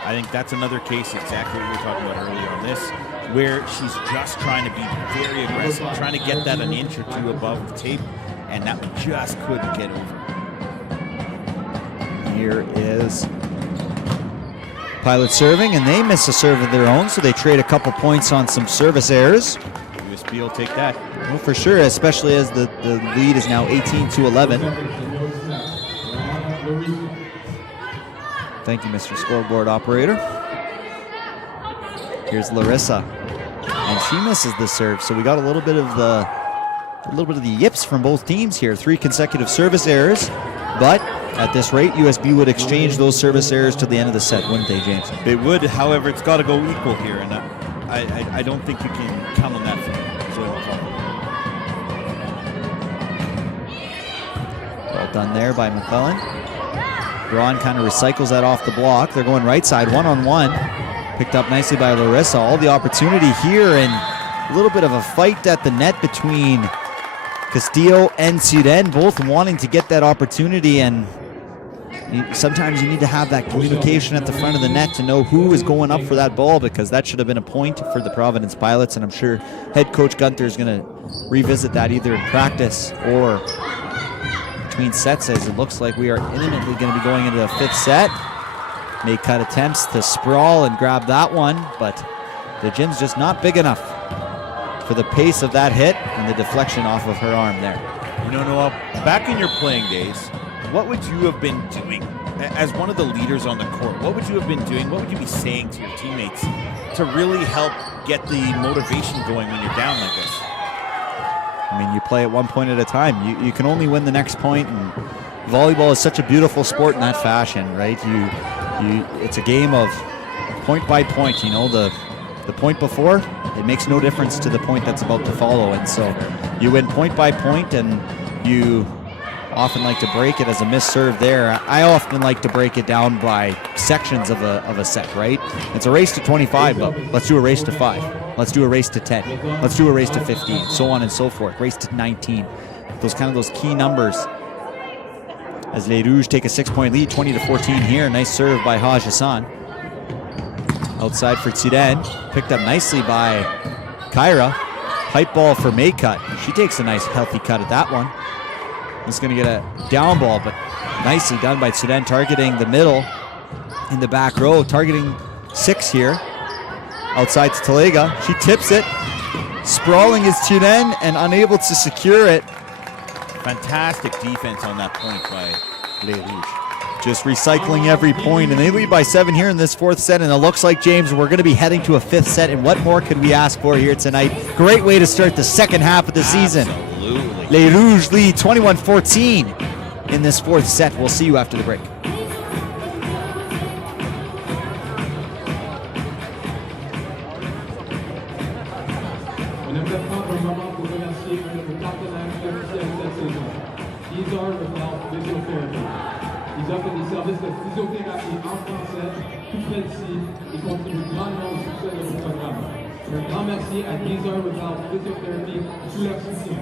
I think that's another case, exactly what we were talking about earlier on this, where she's just trying to be very aggressive, trying to get that an inch or 2 above the tape, and that one just couldn't get over. Here is Pilot serving, and they miss a serve of their own, so they trade a couple points on some service errors. USB will take that. Well, for sure, especially as the lead is now 18-11. Thank you, Mr. Scoreboard Operator. Here's Larissa, and she misses the serve. So we got a little bit of the yips from both teams here. 3 consecutive service errors, but at this rate, USB would exchange those service errors to the end of the set, wouldn't they, James? They would. However, it's got to go equal here, and I don't think you can count on that from Zoe McClellan. Well done there by McClellan. Braun kind of recycles that off the block. They're going right side, 1-on-1. Picked up nicely by Larissa. All the opportunity here, and a little bit of a fight at the net between Castillo and Siren, both wanting to get that opportunity. And sometimes you need to have that communication at the front of the net to know who is going up for that ball, because that should have been a point for the Providence Pilots. And I'm sure head coach Gunther is going to revisit that either in practice or between sets, as it looks like we are imminently going to be going into the 5th set. Maycutt attempts to sprawl and grab that one, but the gym's just not big enough for the pace of that hit and the deflection off of her arm there. You know, Noah, back in your playing days, what would you have been doing as one of the leaders on the court? What would you have been doing? What would you be saying to your teammates to really help get the motivation going when you're down like this? I mean, you play it one point at a time. You can only win the next point, and volleyball is such a beautiful sport in that fashion, right? It's a game of point by point. You know, the point before, it makes no difference to the point that's about to follow, and so you win point by point, and you often like to break it as a missed serve there. I often like to break it down by sections of a set, right? It's a race to 25, but let's do a race to 5. Let's do a race to 10. Let's do a race to 15, so on and so forth. Race to 19. Those key numbers. As Les Rouges take a 6-point lead, 20-14 here. Nice serve by Haj Hassan. Outside for Tsiren. Picked up nicely by Kyra. Pipe ball for Maycut. She takes a nice healthy cut at that one. It's going to get a down ball, but nicely done by Tsiren, targeting the middle in the back row, targeting 6 here. Outside to Talega. She tips it. Sprawling is Tsiren and unable to secure it. Fantastic defense on that point by Les Rouges. Just recycling every point, and they lead by 7 here in this 4th set, and it looks like, James, we're going to be heading to a 5th set, and what more could we ask for here tonight? Great way to start the second half of the season. Absolutely. Les Rouges lead 21-14 in this 4th set. We'll see you after the break. Ils offrent des services de physiothérapie en français, tout près d'ici, et contribuent grandement au succès de ce programme. Un grand merci à 10 heures Without Physiotherapy sous leur soutien.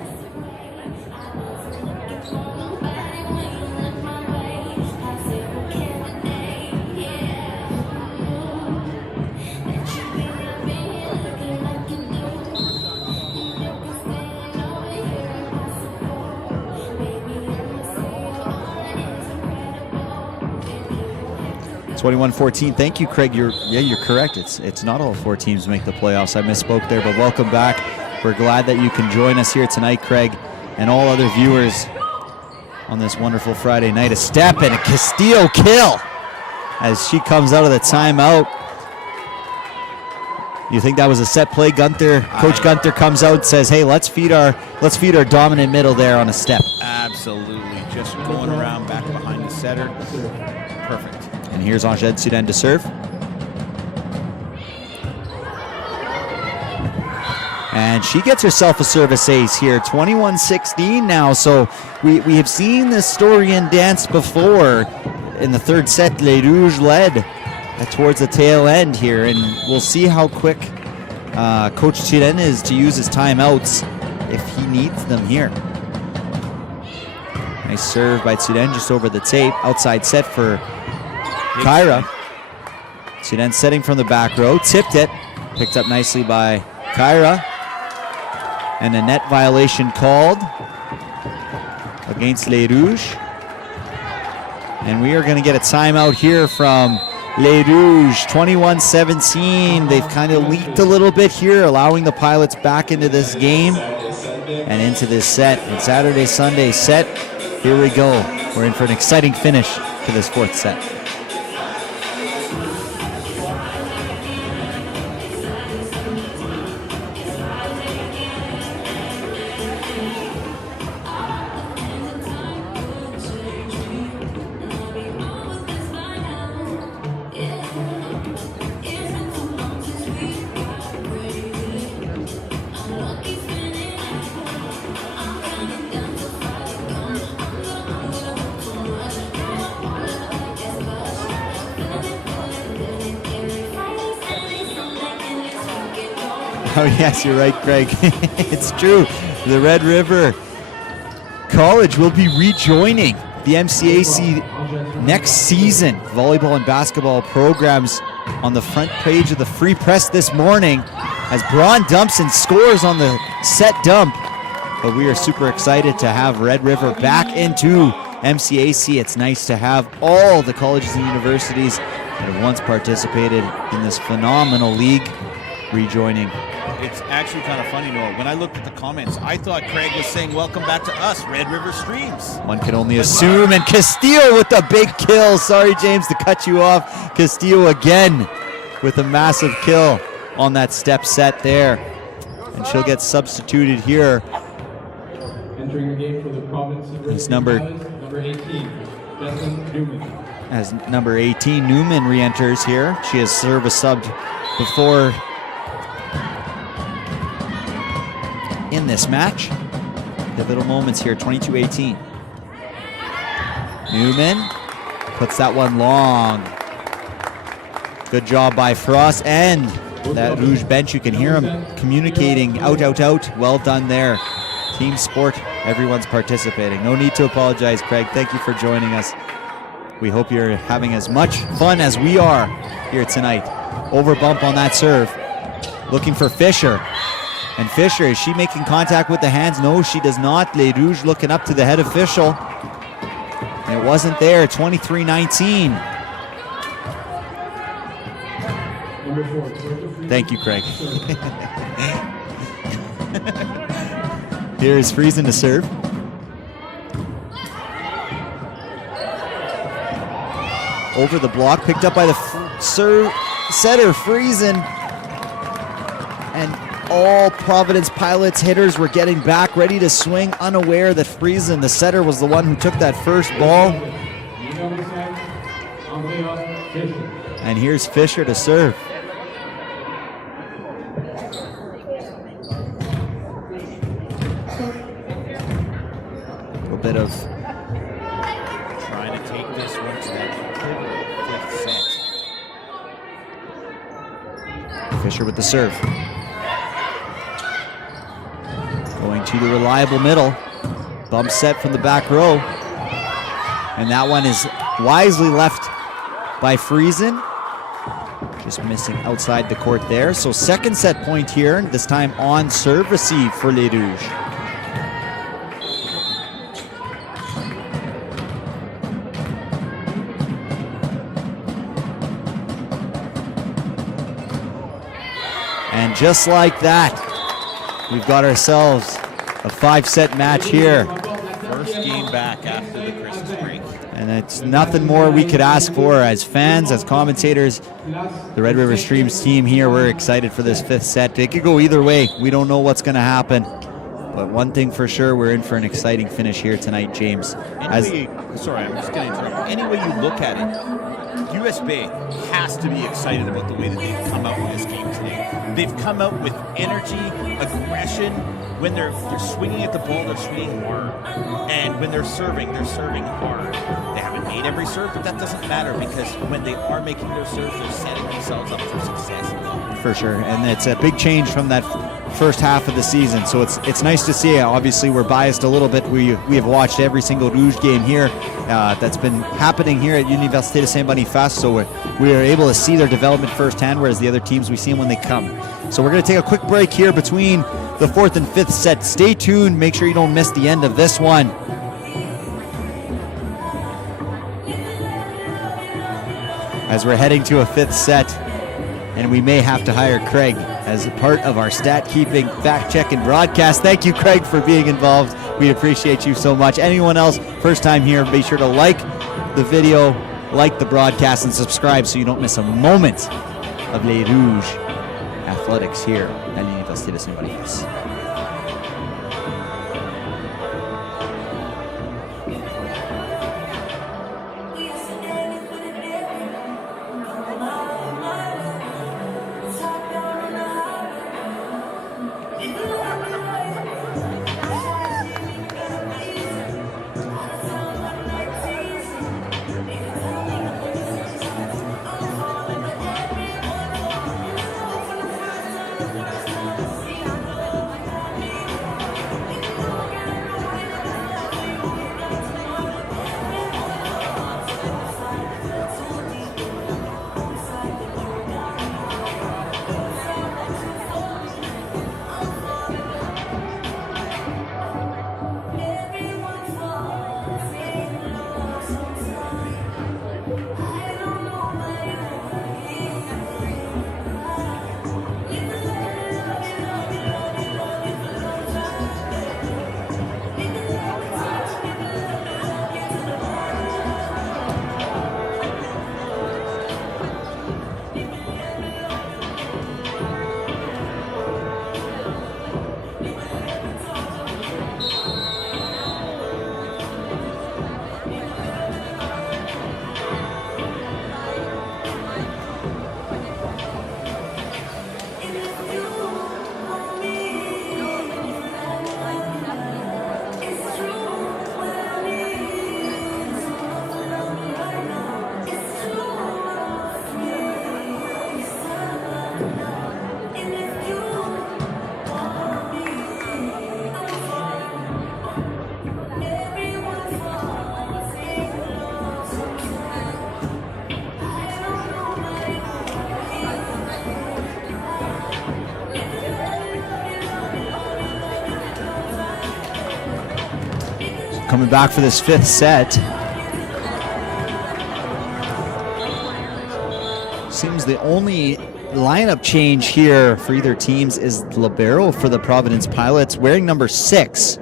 It's 21-14. Thank you, Craig. You're correct. It's not all 4 teams make the playoffs. I misspoke there, but welcome back. We're glad that you can join us here tonight, Craig, and all other viewers on this wonderful Friday night. A step and a Castillo kill as she comes out of the timeout. You think that was a set play? Coach Gunther comes out and says, "Hey, let's feed our dominant middle there on a step." Absolutely, just going around back behind the setter. Perfect. And here's Angèle Tsiren to serve. And she gets herself a service ace here, 21-16 now. So we have seen this story in dance before. In the 3rd set, Les Rouges led towards the tail end here. And we'll see how quick Coach Tsiren is to use his timeouts if he needs them here. Nice serve by Tsiren just over the tape. Outside set for Kyra. Tsiren setting from the back row. Tipped it. Picked up nicely by Kyra. And a net violation called against Les Rouges. And we are going to get a timeout here from Les Rouges, 21-17. They've kind of leaked a little bit here, allowing the Pilots back into this game and into this set. And Saturday, Sunday set. Here we go. We're in for an exciting finish to this 4th set. Oh yes, you're right, Craig. It's true. The Red River College will be rejoining the MCAC next season. Volleyball and basketball programs on the front page of the Free Press this morning as Braun dumps and scores on the set dump. But we are super excited to have Red River back into MCAC. It's nice to have all the colleges and universities that have once participated in this phenomenal league rejoining. It's actually kind of funny, Noah. When I looked at the comments, I thought Craig was saying, "Welcome back to us, Red River Streams." One can only assume. And Castillo with the big kill. Sorry, James, to cut you off. Castillo again with a massive kill on that step set there. And she'll get substituted here. Entering the game for the province As number 18, Newman. As number 18, Newman re-enters here. She has service subbed before in this match. Pivotal moments here, 22-18. Newman puts that one long. Good job by Frost and that Rouge bench. You can hear him communicating out, out, out. Well done there. Team sport, everyone's participating. No need to apologize, Craig. Thank you for joining us. We hope you're having as much fun as we are here tonight. Over bump on that serve. Looking for Fisher. And Fisher, is she making contact with the hands? No, she does not. Les Rouges looking up to the head official. And it wasn't there, 23-19. Thank you, Craig. Here's Friesen to serve. Over the block, picked up by the setter, Friesen. And all Providence Pilots hitters were getting back, ready to swing, unaware that Friesen, the setter, was the one who took that first ball. And here's Fisher to serve. A little bit of trying to take this one to that fifth set. Fisher with the serve. Going to the reliable middle. Bump set from the back row. And that one is wisely left by Friesen. Just missing outside the court there. So second set point here, this time on serve receive for Les Rouges. And just like that, we've got ourselves a 5-set match here. First game back after the Christmas break. And it's nothing more we could ask for as fans, as commentators. The Red River Streams team here, we're excited for this 5th set. It could go either way. We don't know what's going to happen. But one thing for sure, we're in for an exciting finish here tonight, James. Sorry, I'm just going to interrupt. Any way you look at it, US Bay has to be excited about the way that they've come out with this game today. They've come out with energy, aggression. When they're swinging at the ball, they're swinging hard. And when they're serving hard. They haven't made every serve, but that doesn't matter because when they are making their serves, they're setting themselves up for success. For sure, and it's a big change from that first half of the season. So it's nice to see. Obviously, we're biased a little bit. We have watched every single Rouge game here that's been happening here at Université de Saint-Boniface. So we are able to see their development firsthand, whereas the other teams, we see them when they come. So we're going to take a quick break here between the 4th and 5th set. Stay tuned. Make sure you don't miss the end of this one. As we're heading to a 5th set, and we may have to hire Craig as a part of our stat keeping, fact check, and broadcast. Thank you, Craig, for being involved. We appreciate you so much. Anyone else, first time here, be sure to like the video, like the broadcast, and subscribe so you don't miss a moment of Les Rouges athletics here at Université de Saint-Boniface. coming back for this 5th set. Seems the only lineup change here for either teams is libero for the Providence Pilots. Wearing number 6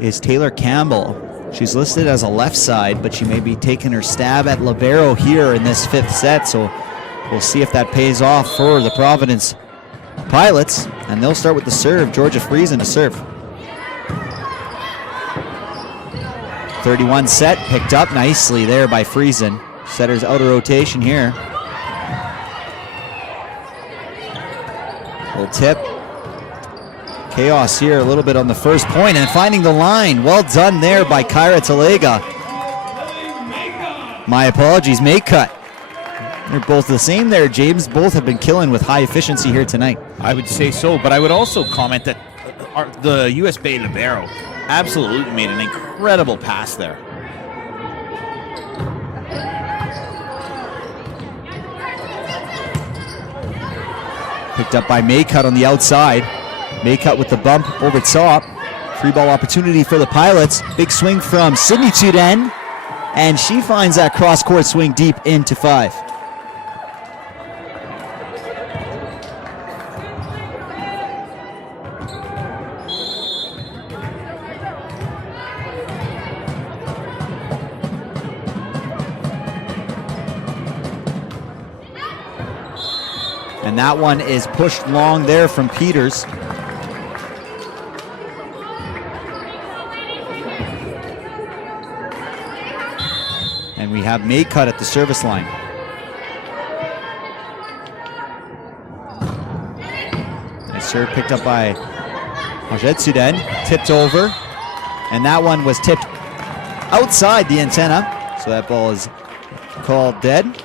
is Taylor Campbell. She's listed as a left side, but she may be taking her stab at libero here in this 5th set, so we'll see if that pays off for the Providence Pilots, and they'll start with the serve. Georgia Friesen to serve. 31 set, picked up nicely there by Friesen. Setter's out of rotation here. Little tip. Chaos here a little bit on the first point, and finding the line. Well done there by Kyra Talega. My apologies, make cut. They're both the same there, James. Both have been killing with high efficiency here tonight. I would say so, but I would also comment that the US Bay libero absolutely made an incredible pass there. Picked up by Maycutt on the outside. Maycutt with the bump over top. Free ball opportunity for the Pilots. Big swing from Sydney Tuden, and she finds that cross-court swing deep into 5. And that one is pushed long there from Peters. And we have Maycutt at the service line. Nice serve picked up by Majed Suden. Tipped over. And that one was tipped outside the antenna. So that ball is called dead.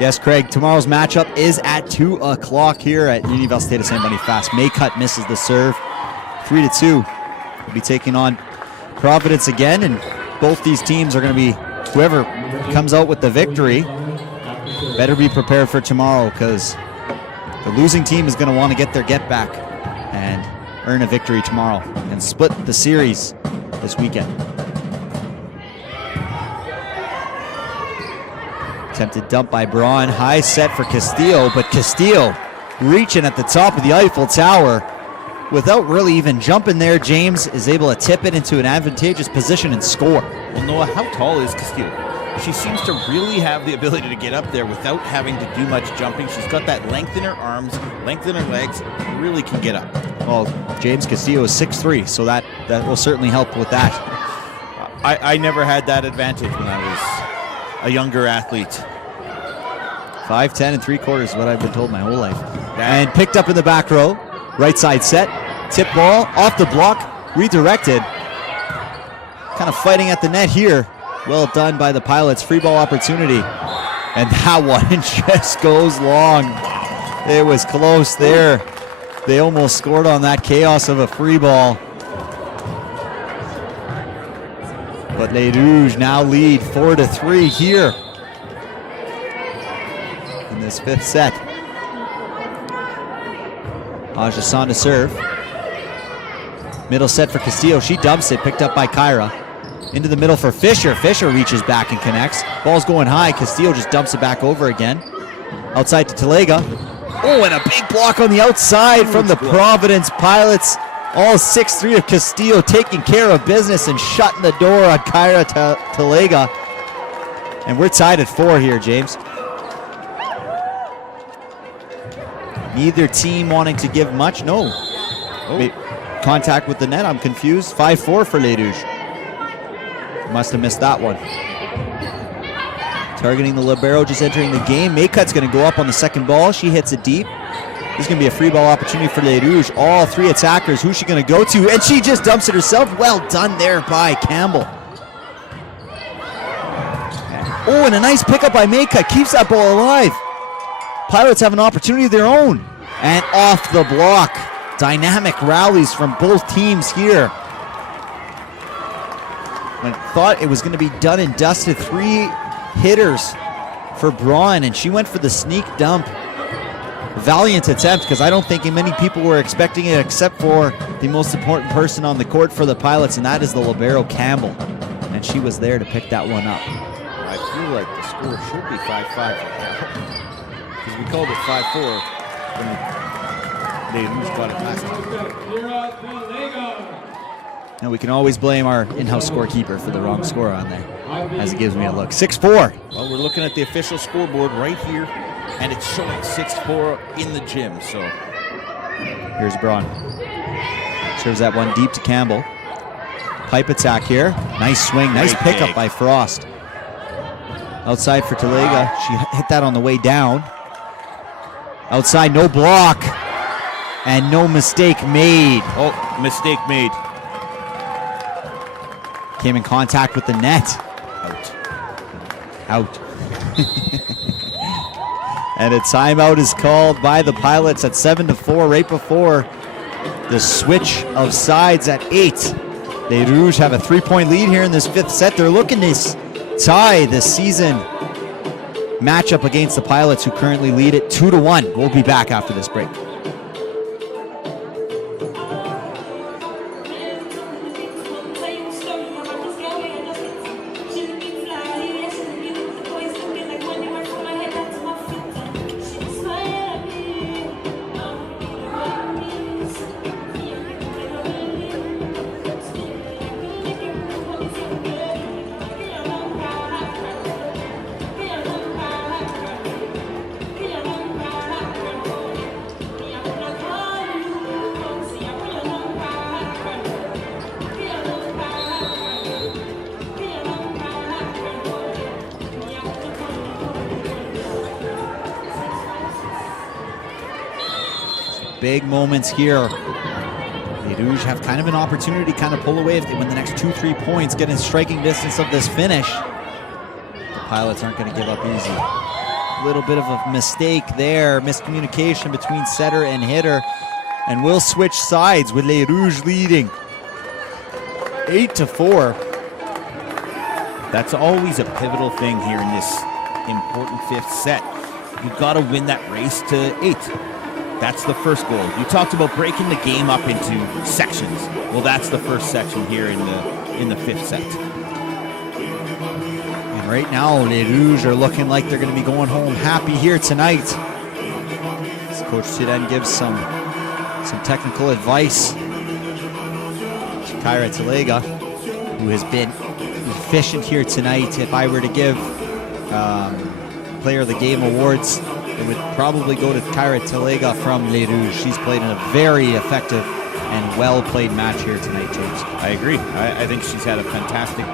Yes, Craig, tomorrow's matchup is at 2 o'clock here at Université de Saint-Boniface. Maycutt misses the serve. 3-2. We'll be taking on Providence again, and both these teams are going to be, whoever comes out with the victory, better be prepared for tomorrow, because the losing team is going to want to get their get back and earn a victory tomorrow and split the series this weekend. Attempted dump by Braun. High set for Castillo, but Castillo reaching at the top of the Eiffel Tower without really even jumping there. James is able to tip it into an advantageous position and score. Well, Noah, how tall is Castillo? She seems to really have the ability to get up there without having to do much jumping. She's got that length in her arms, length in her legs, really can get up. Well, James Castillo is 6'3", so that will certainly help with that. I never had that advantage when I was a younger athlete. 5'10" and 3/4 is what I've been told my whole life. And picked up in the back row. Right side set. Tip ball off the block. Redirected. Kind of fighting at the net here. Well done by the Pilots. Free ball opportunity. And that one just goes long. It was close there. They almost scored on that chaos of a free ball. But Les Rouges now lead 4-3 here in this 5th set. Ajasan to serve. Middle set for Castillo. She dumps it, picked up by Kyra. Into the middle for Fisher. Fisher reaches back and connects. Ball's going high. Castillo just dumps it back over again. Outside to Talega. Oh, and a big block on the outside from the Providence Pilots. All 6'3" of Castillo taking care of business and shutting the door on Kyra Talega. And we're tied at 4 here, James. Neither team wanting to give much. No. Contact with the net. I'm confused. 5-4 for Les Rouges. Must have missed that one. Targeting the libero, just entering the game. Maycutt's going to go up on the second ball. She hits it deep. This is going to be a free ball opportunity for Les Rouges. All 3 attackers. Who's she going to go to? And she just dumps it herself. Well done there by Campbell. Oh, and a nice pickup by Maycutt. Keeps that ball alive. Pilots have an opportunity of their own. And off the block. Dynamic rallies from both teams here. When thought it was going to be done and dusted, 3 hitters for Braun, and she went for the sneak dump. valiant attempt, because I don't think many people were expecting it except for the most important person on the court for the Pilots, and that is the libero Campbell. And she was there to pick that one up. I feel like the score should be 5-5 right now, because we called it 5-4 when they Rouges got it last time. And we can always blame our in-house scorekeeper for the wrong score on there, as it gives me a look. 6-4. Well, we're looking at the official scoreboard right here, and it's showing 6-4 in the gym. So here's Braun. Serves that one deep to Campbell. Pipe attack here. Nice swing, nice pickup by Frost. Outside for Talega. She hit that on the way down. Outside, no block. And no mistake made. Oh, mistake made. Came in contact with the net. Out. And a timeout is called by the Pilots at 7-4, right before the switch of sides at 8. Les Rouges have a 3-point lead here in this 5th set. They're looking to tie the season matchup against the Pilots, who currently lead it 2-1. We'll be back after this break. Big moments here. Les Rouges have kind of an opportunity to kind of pull away if they win the next 2-3 points, get in striking distance of this finish. The Pilots aren't going to give up easy. A little bit of a mistake there, miscommunication between setter and hitter, and we'll switch sides with Les Rouges leading 8-4. That's always a pivotal thing here in this important 5th set. You've got to win that race to 8. That's the first goal. You talked about breaking the game up into sections. Well, that's the first section here in the 5th set. And right now, Les Rouges are looking like they're going to be going home happy here tonight. As Coach Sirène gives some technical advice to Kyra Talega, who has been efficient here tonight. If I were to give Player of the Game awards, it would probably go to Kyra Talega from Les Rouges. She's played in a very effective and well-played match here tonight, James. I agree. I think she's had a fantastic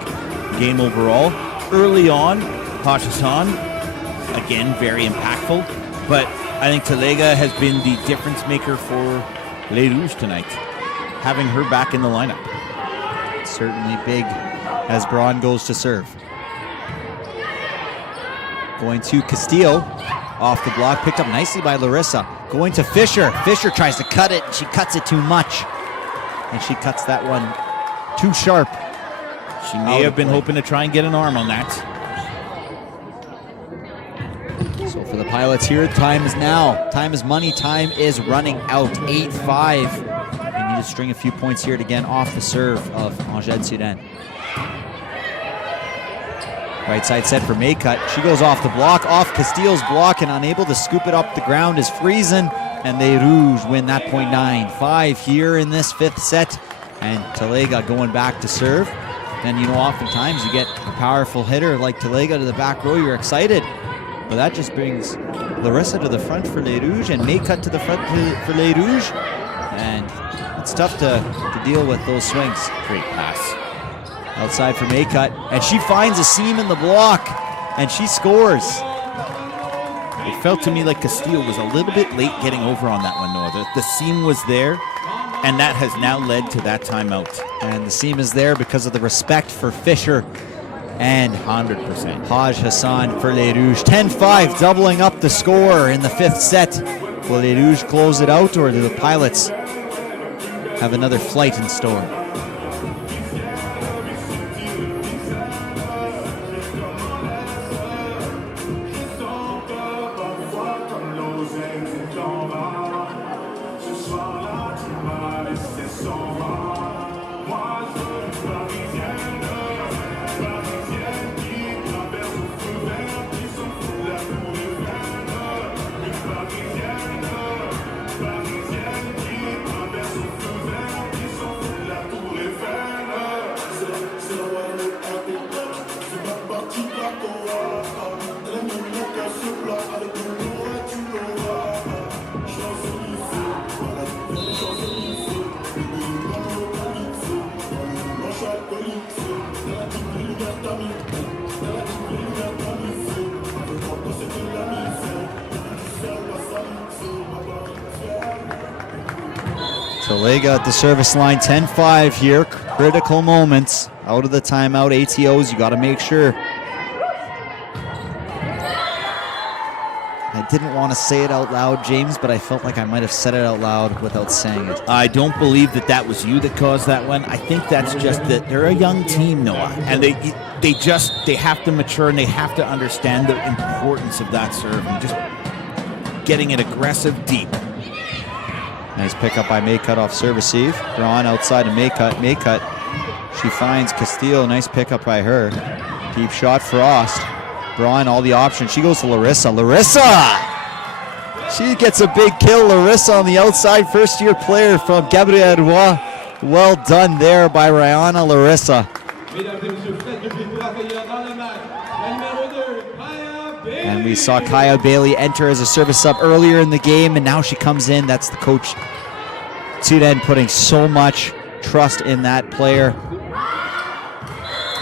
game overall. Early on, Hassan, again, very impactful. But I think Talega has been the difference maker for Les Rouges tonight, having her back in the lineup. Certainly big as Braun goes to serve. Going to Castillo. Off the block, picked up nicely by Larissa. Going to Fisher. Fisher tries to cut it. She cuts it too much. And she cuts that one too sharp. She may have been hoping to try and get an arm on that. So for the Pilots here, time is now. Time is money. Time is running out. 8-5. They need to string a few points here to get off the serve of Angèle Sirène. Right side set for Maycut. She goes off the block, off Castillo's block, and unable to scoop it up the ground is Friesen. And Les Rouges win that point 9-5 here in this 5th set. And Talega going back to serve. And you know, oftentimes you get a powerful hitter like Talega to the back row, you're excited. But that just brings Larissa to the front for Les Rouges and Maycut to the front for Les Rouges. And it's tough to deal with those swings. Great pass. Outside for Maycut, and she finds a seam in the block, and she scores. It felt to me like Castillo was a little bit late getting over on that one, Noah. The seam was there, and that has now led to that timeout. And the seam is there because of the respect for Fisher and 100%. Haj Hassan for Les Rouges. 10-5, doubling up the score in the 5th set. Will Les Rouges close it out, or do the Pilots have another flight in store? Talega at the service line, 10-5 here. Critical moments. Out of the timeout, ATOs, you got to make sure. I didn't want to say it out loud, James, but I felt like I might have said it out loud without saying it. I don't believe that was you that caused that one. I think that's just that they're a young team, Noah, and they have to mature and they have to understand the importance of that serve and just getting it aggressive deep. Nice pickup by Maycut off serve receive. Braun outside of Maycut. Maycut, she finds Castillo. Nice pickup by her. Deep shot, Frost. Braun, all the options. She goes to Larissa. Larissa! She gets a big kill. Larissa on the outside. First-year player from Gabriel Roy. Well done there by Rihanna Larissa. And we saw Kaya Bailey enter as a service sub earlier in the game, and now she comes in. That's the coach, Tuden, putting so much trust in that player.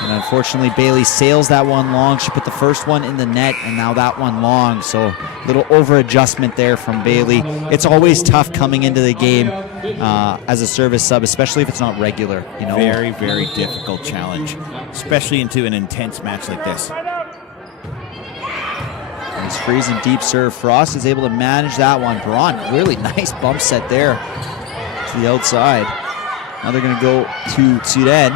And unfortunately, Bailey sails that one long. She put the first one in the net, and now that one long. So a little over-adjustment there from Bailey. It's always tough coming into the game as a service sub, especially if it's not regular. You know, very, very difficult challenge, especially into an intense match like this. Nice freezing deep serve. Frost is able to manage that one. Braun, really nice bump set there to the outside. Now they're going to go to Tuden.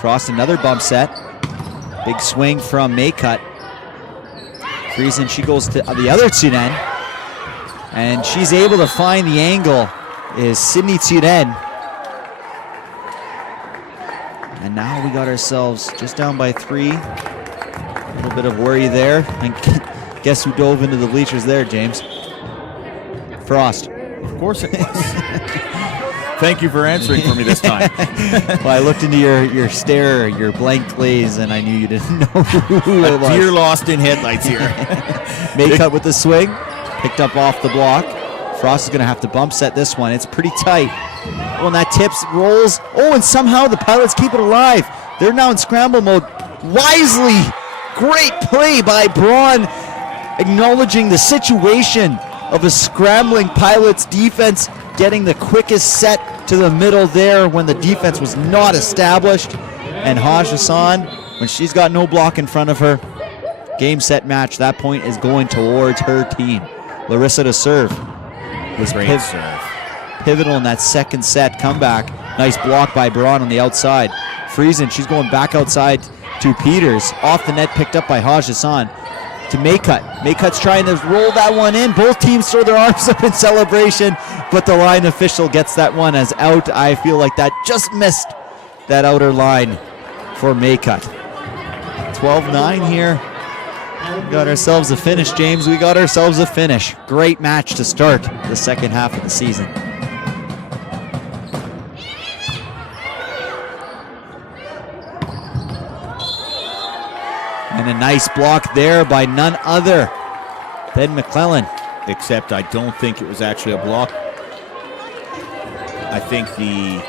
Frost, another bump set. Big swing from Maycut. Friesen, she goes to the other Tuden. And she's able to find the angle, is Sydney Tuden. And now we got ourselves just down by 3. A little bit of worry there. And guess who dove into the bleachers there, James? Frost. Of course it was. Thank you for answering for me this time. Well, I looked into your stare, your blank glaze, and I knew you didn't know who it was. A deer lost in headlights here. Maycut with the swing, picked up off the block. Frost is going to have to bump set this one. It's pretty tight. Oh, and that tips, rolls. Oh, and somehow the Pilots keep it alive. They're now in scramble mode. Wisely, great play by Braun, acknowledging the situation of a scrambling Pilots defense, getting the quickest set to the middle there when the defense was not established. And Haj Hassan, when she's got no block in front of her, game, set, match, that point is going towards her team. Larissa to serve. Was great serve. Pivotal in that second set comeback. Nice block by Braun on the outside. Friesen, she's going back outside to Peters. Off the net, picked up by Haj Hassan. To Maycut. Maykut's trying to roll that one in. Both teams throw their arms up in celebration, but the line official gets that one as out. I feel like that just missed that outer line for Maycut. 12-9 here. We got ourselves a finish, James. We got ourselves a finish. Great match to start the second half of the season. And a nice block there by none other than McClellan. Except I don't think it was actually a block. I think the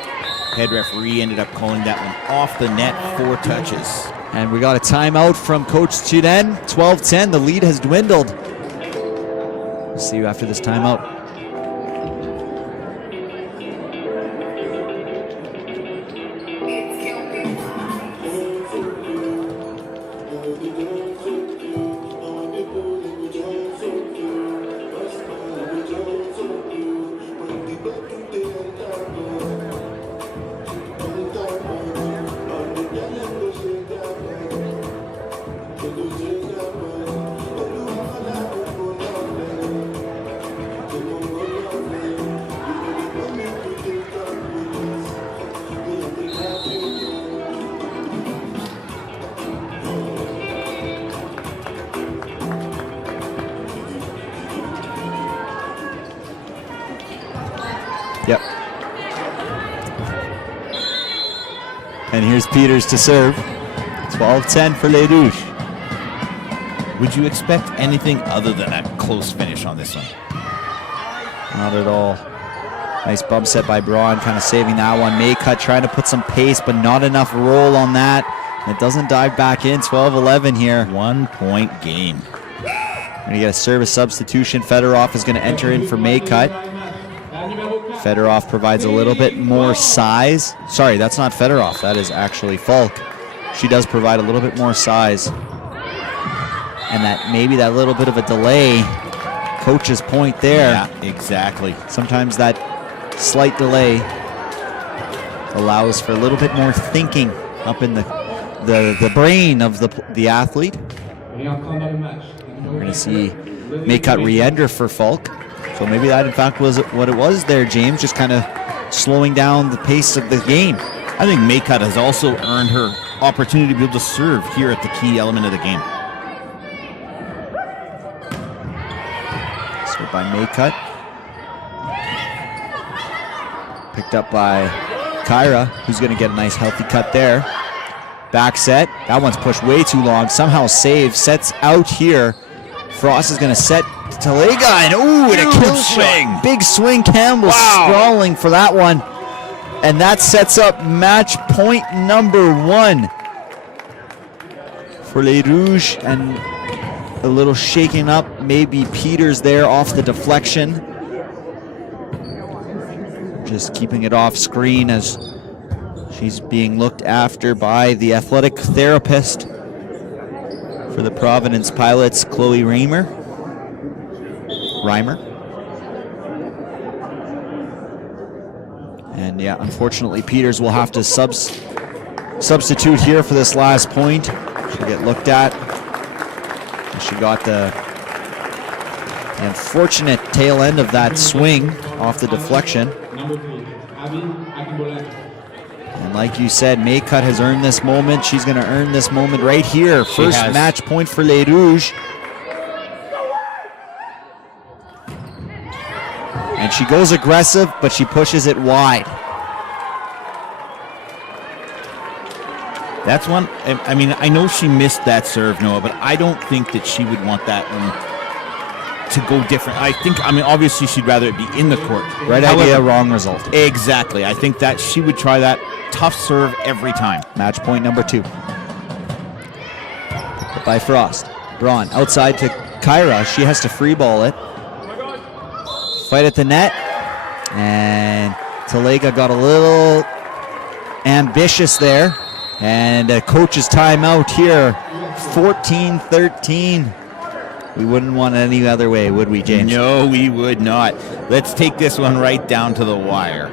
head referee ended up calling that one off the net, 4 touches. And we got a timeout from Coach Tuden. 12-10, the lead has dwindled. We'll see you after this timeout. Yep. And here's Peters to serve. 12-10 for Les Rouges. Would you expect anything other than a close finish on this one? Not at all. Nice bump set by Braun, kind of saving that one. Maycut trying to put some pace, but not enough roll on that. It doesn't dive back in. 12-11 here. 1-point game. We're going to get a service substitution. Fedorov is going to enter in for Maycut. Fedorov provides a little bit more size. Sorry, that's not Fedorov. That is actually Falk. She does provide a little bit more size. And that maybe that little bit of a delay, coach's point there. Yeah, exactly. Sometimes that slight delay allows for a little bit more thinking up in the brain of the athlete. We're going to see Maycut re-enter for Falk. So maybe that, in fact, was what it was there, James, just kind of slowing down the pace of the game. I think Maycut has also earned her opportunity to be able to serve here at the key element of the game. So by Maycut. Picked up by Kyra, who's going to get a nice healthy cut there. Back set. That one's pushed way too long. Somehow saved. Sets out here. Frost is going to set Talega, and ooh, and a kill swing. Big swing. Campbell sprawling for that one. And that sets up match point number 1 for Les Rouges. And a little shaking up. Maybe Peters there off the deflection. Just keeping it off screen as she's being looked after by the athletic therapist for the Providence Pilots, Chloe Reimer. And yeah, unfortunately, Peters will have to substitute here for this last point. She'll get looked at. She got the unfortunate tail end of that swing off the deflection. And like you said, Maycut has earned this moment. She's going to earn this moment right here. First match point for Les Rouges. And she goes aggressive, but she pushes it wide. That's one. I mean, I know she missed that serve, Noah, but I don't think that she would want that one to go different. I mean, obviously she'd rather it be in the court. Right idea, wrong result. Exactly. I think that she would try that tough serve every time. Match point number 2. By Frost. Braun outside to Kyra. She has to free ball it. Fight at the net. And Talega got a little ambitious there. And a coach's timeout here. 14-13. We wouldn't want it any other way, would we, James? No, we would not. Let's take this one right down to the wire.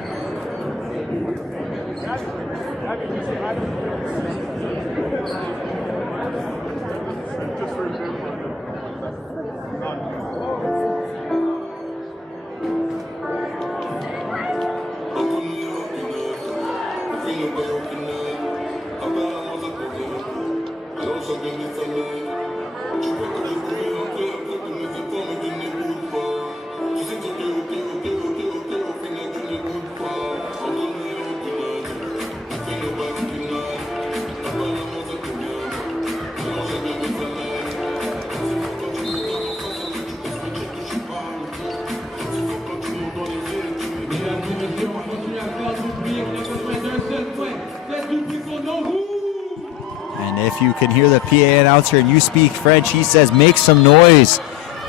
If you can hear the PA announcer and you speak French, he says make some noise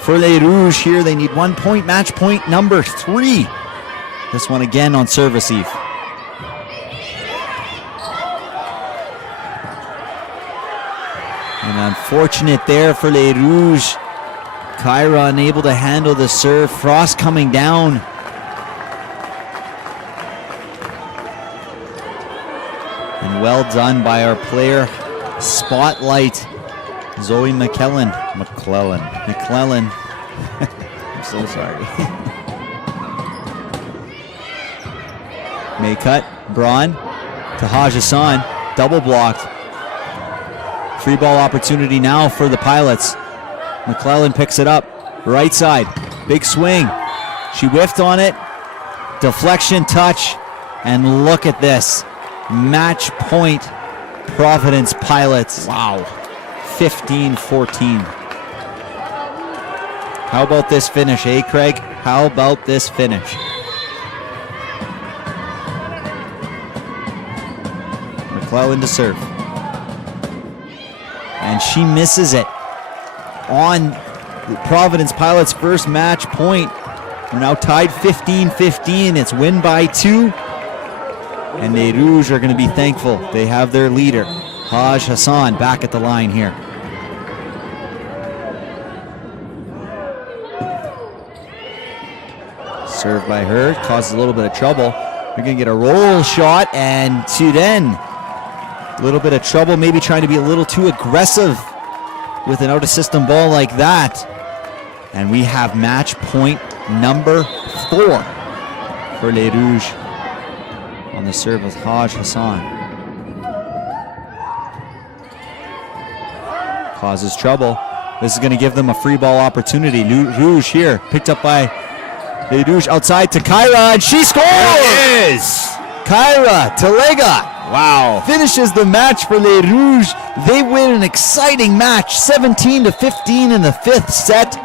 for Les Rouges here. They need 1 point, match point number 3. This one again on service eve. And unfortunate there for Les Rouges. Kyra unable to handle the serve. Frost coming down. And well done by our player spotlight, Zoe McClellan. I'm so sorry. Maycut, Braun to Haj Hassan, double blocked. Free ball opportunity now for the Pilots. McClellan picks it up, right side, big swing. She whiffed on it, deflection touch, and look at this. Match point, Providence Pilots. Wow. 15-14. How about this finish, eh, Craig? How about this finish? McClellan to serve. And she misses it on the Providence Pilots' first match point. We're now tied 15-15. It's win by 2. And the Rouges are going to be thankful. They have their leader, Haj Hassan, back at the line here. Served by her, causes a little bit of trouble. We're going to get a roll shot, and then a little bit of trouble, maybe trying to be a little too aggressive with an out-of-system ball like that. And we have match point number 4 for Les Rouges on the serve with Haj Hassan. Causes trouble. This is going to give them a free ball opportunity. Rouge here, picked up by Les Rouges outside to Kyra, and she scores! There it is! Kyra Talega. Wow. Finishes the match for Les Rouges. They win an exciting match, 17-15 in the 5th set.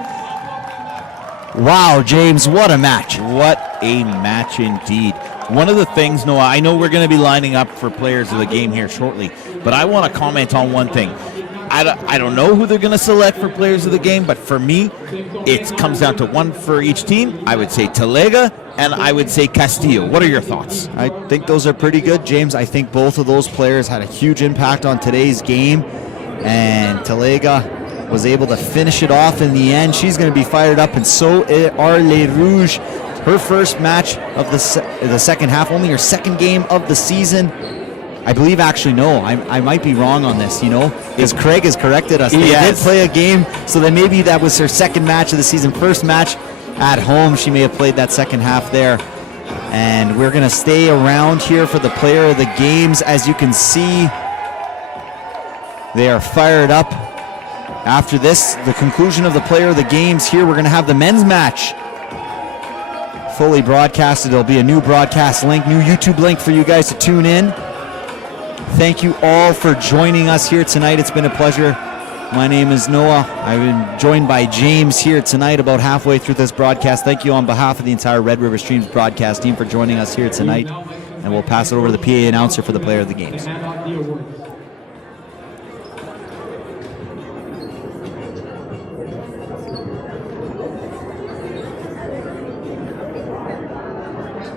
Wow, James, what a match. What a match indeed. One of the things, Noah, I know we're going to be lining up for players of the game here shortly, but I want to comment on one thing. I don't know who they're going to select for players of the game, but for me, it comes down to one for each team. I would say Talega, and I would say Castillo. What are your thoughts? I think those are pretty good, James. I think both of those players had a huge impact on today's game, and Talega was able to finish it off in the end. She's going to be fired up, and so are Les Rouges. Her first match of the second half, only her second game of the season. I believe, actually, no, I might be wrong on this, because Craig has corrected us. They did play a game, so then maybe that was her second match of the season. First match at home, she may have played that second half there. And we're going to stay around here for the player of the games. As you can see, they are fired up. After this, the conclusion of the player of the games here, we're going to have the men's match fully broadcasted. There'll be a new broadcast link, new YouTube link for you guys to tune in. Thank you all for joining us here tonight. It's been a pleasure. My name is Noah. I've been joined by James here tonight about halfway through this broadcast. Thank you on behalf of the entire Red River Streams broadcast team for joining us here tonight. And we'll pass it over to the PA announcer for the player of the games.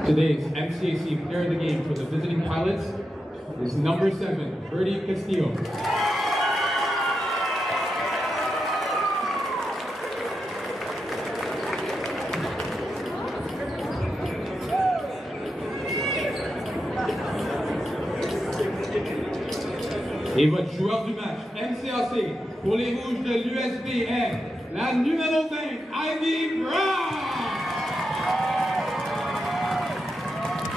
Today's MCAC player of the game for the visiting pilots is number 7, Birdie Castillo. Et votre joueur du match, MCAC, pour les Rouges de l'USB est la numéro 20, Ivy Brown!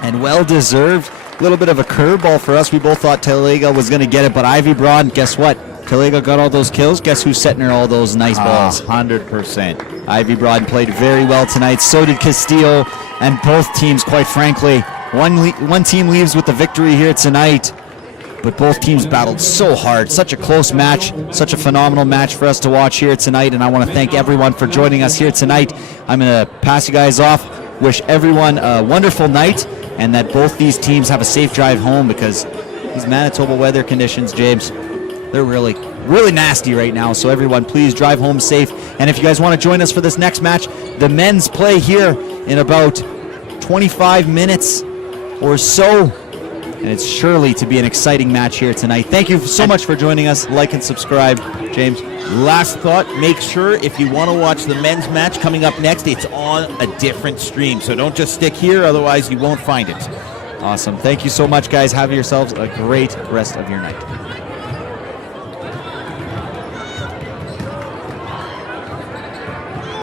And well-deserved. A little bit of a curveball for us. We both thought Talega was going to get it, but Ivy Broad, guess what? Talega got all those kills. Guess who's setting her all those nice balls? 100%. Ivy Broad played very well tonight. So did Castillo, and both teams, quite frankly. One team leaves with the victory here tonight, but both teams battled so hard. Such a close match, such a phenomenal match for us to watch here tonight, and I want to thank everyone for joining us here tonight. I'm going to pass you guys off. Wish everyone a wonderful night, and that both these teams have a safe drive home, because these Manitoba weather conditions, James, they're really, really nasty right now. So everyone, please drive home safe. And if you guys want to join us for this next match, the men's play here in about 25 minutes or so. And it's surely to be an exciting match here tonight. Thank you so much for joining us. Like and subscribe. James? Last thought, make sure if you want to watch the men's match coming up next, it's on a different stream. So don't just stick here, otherwise you won't find it. Awesome. Thank you so much, guys. Have yourselves a great rest of your night.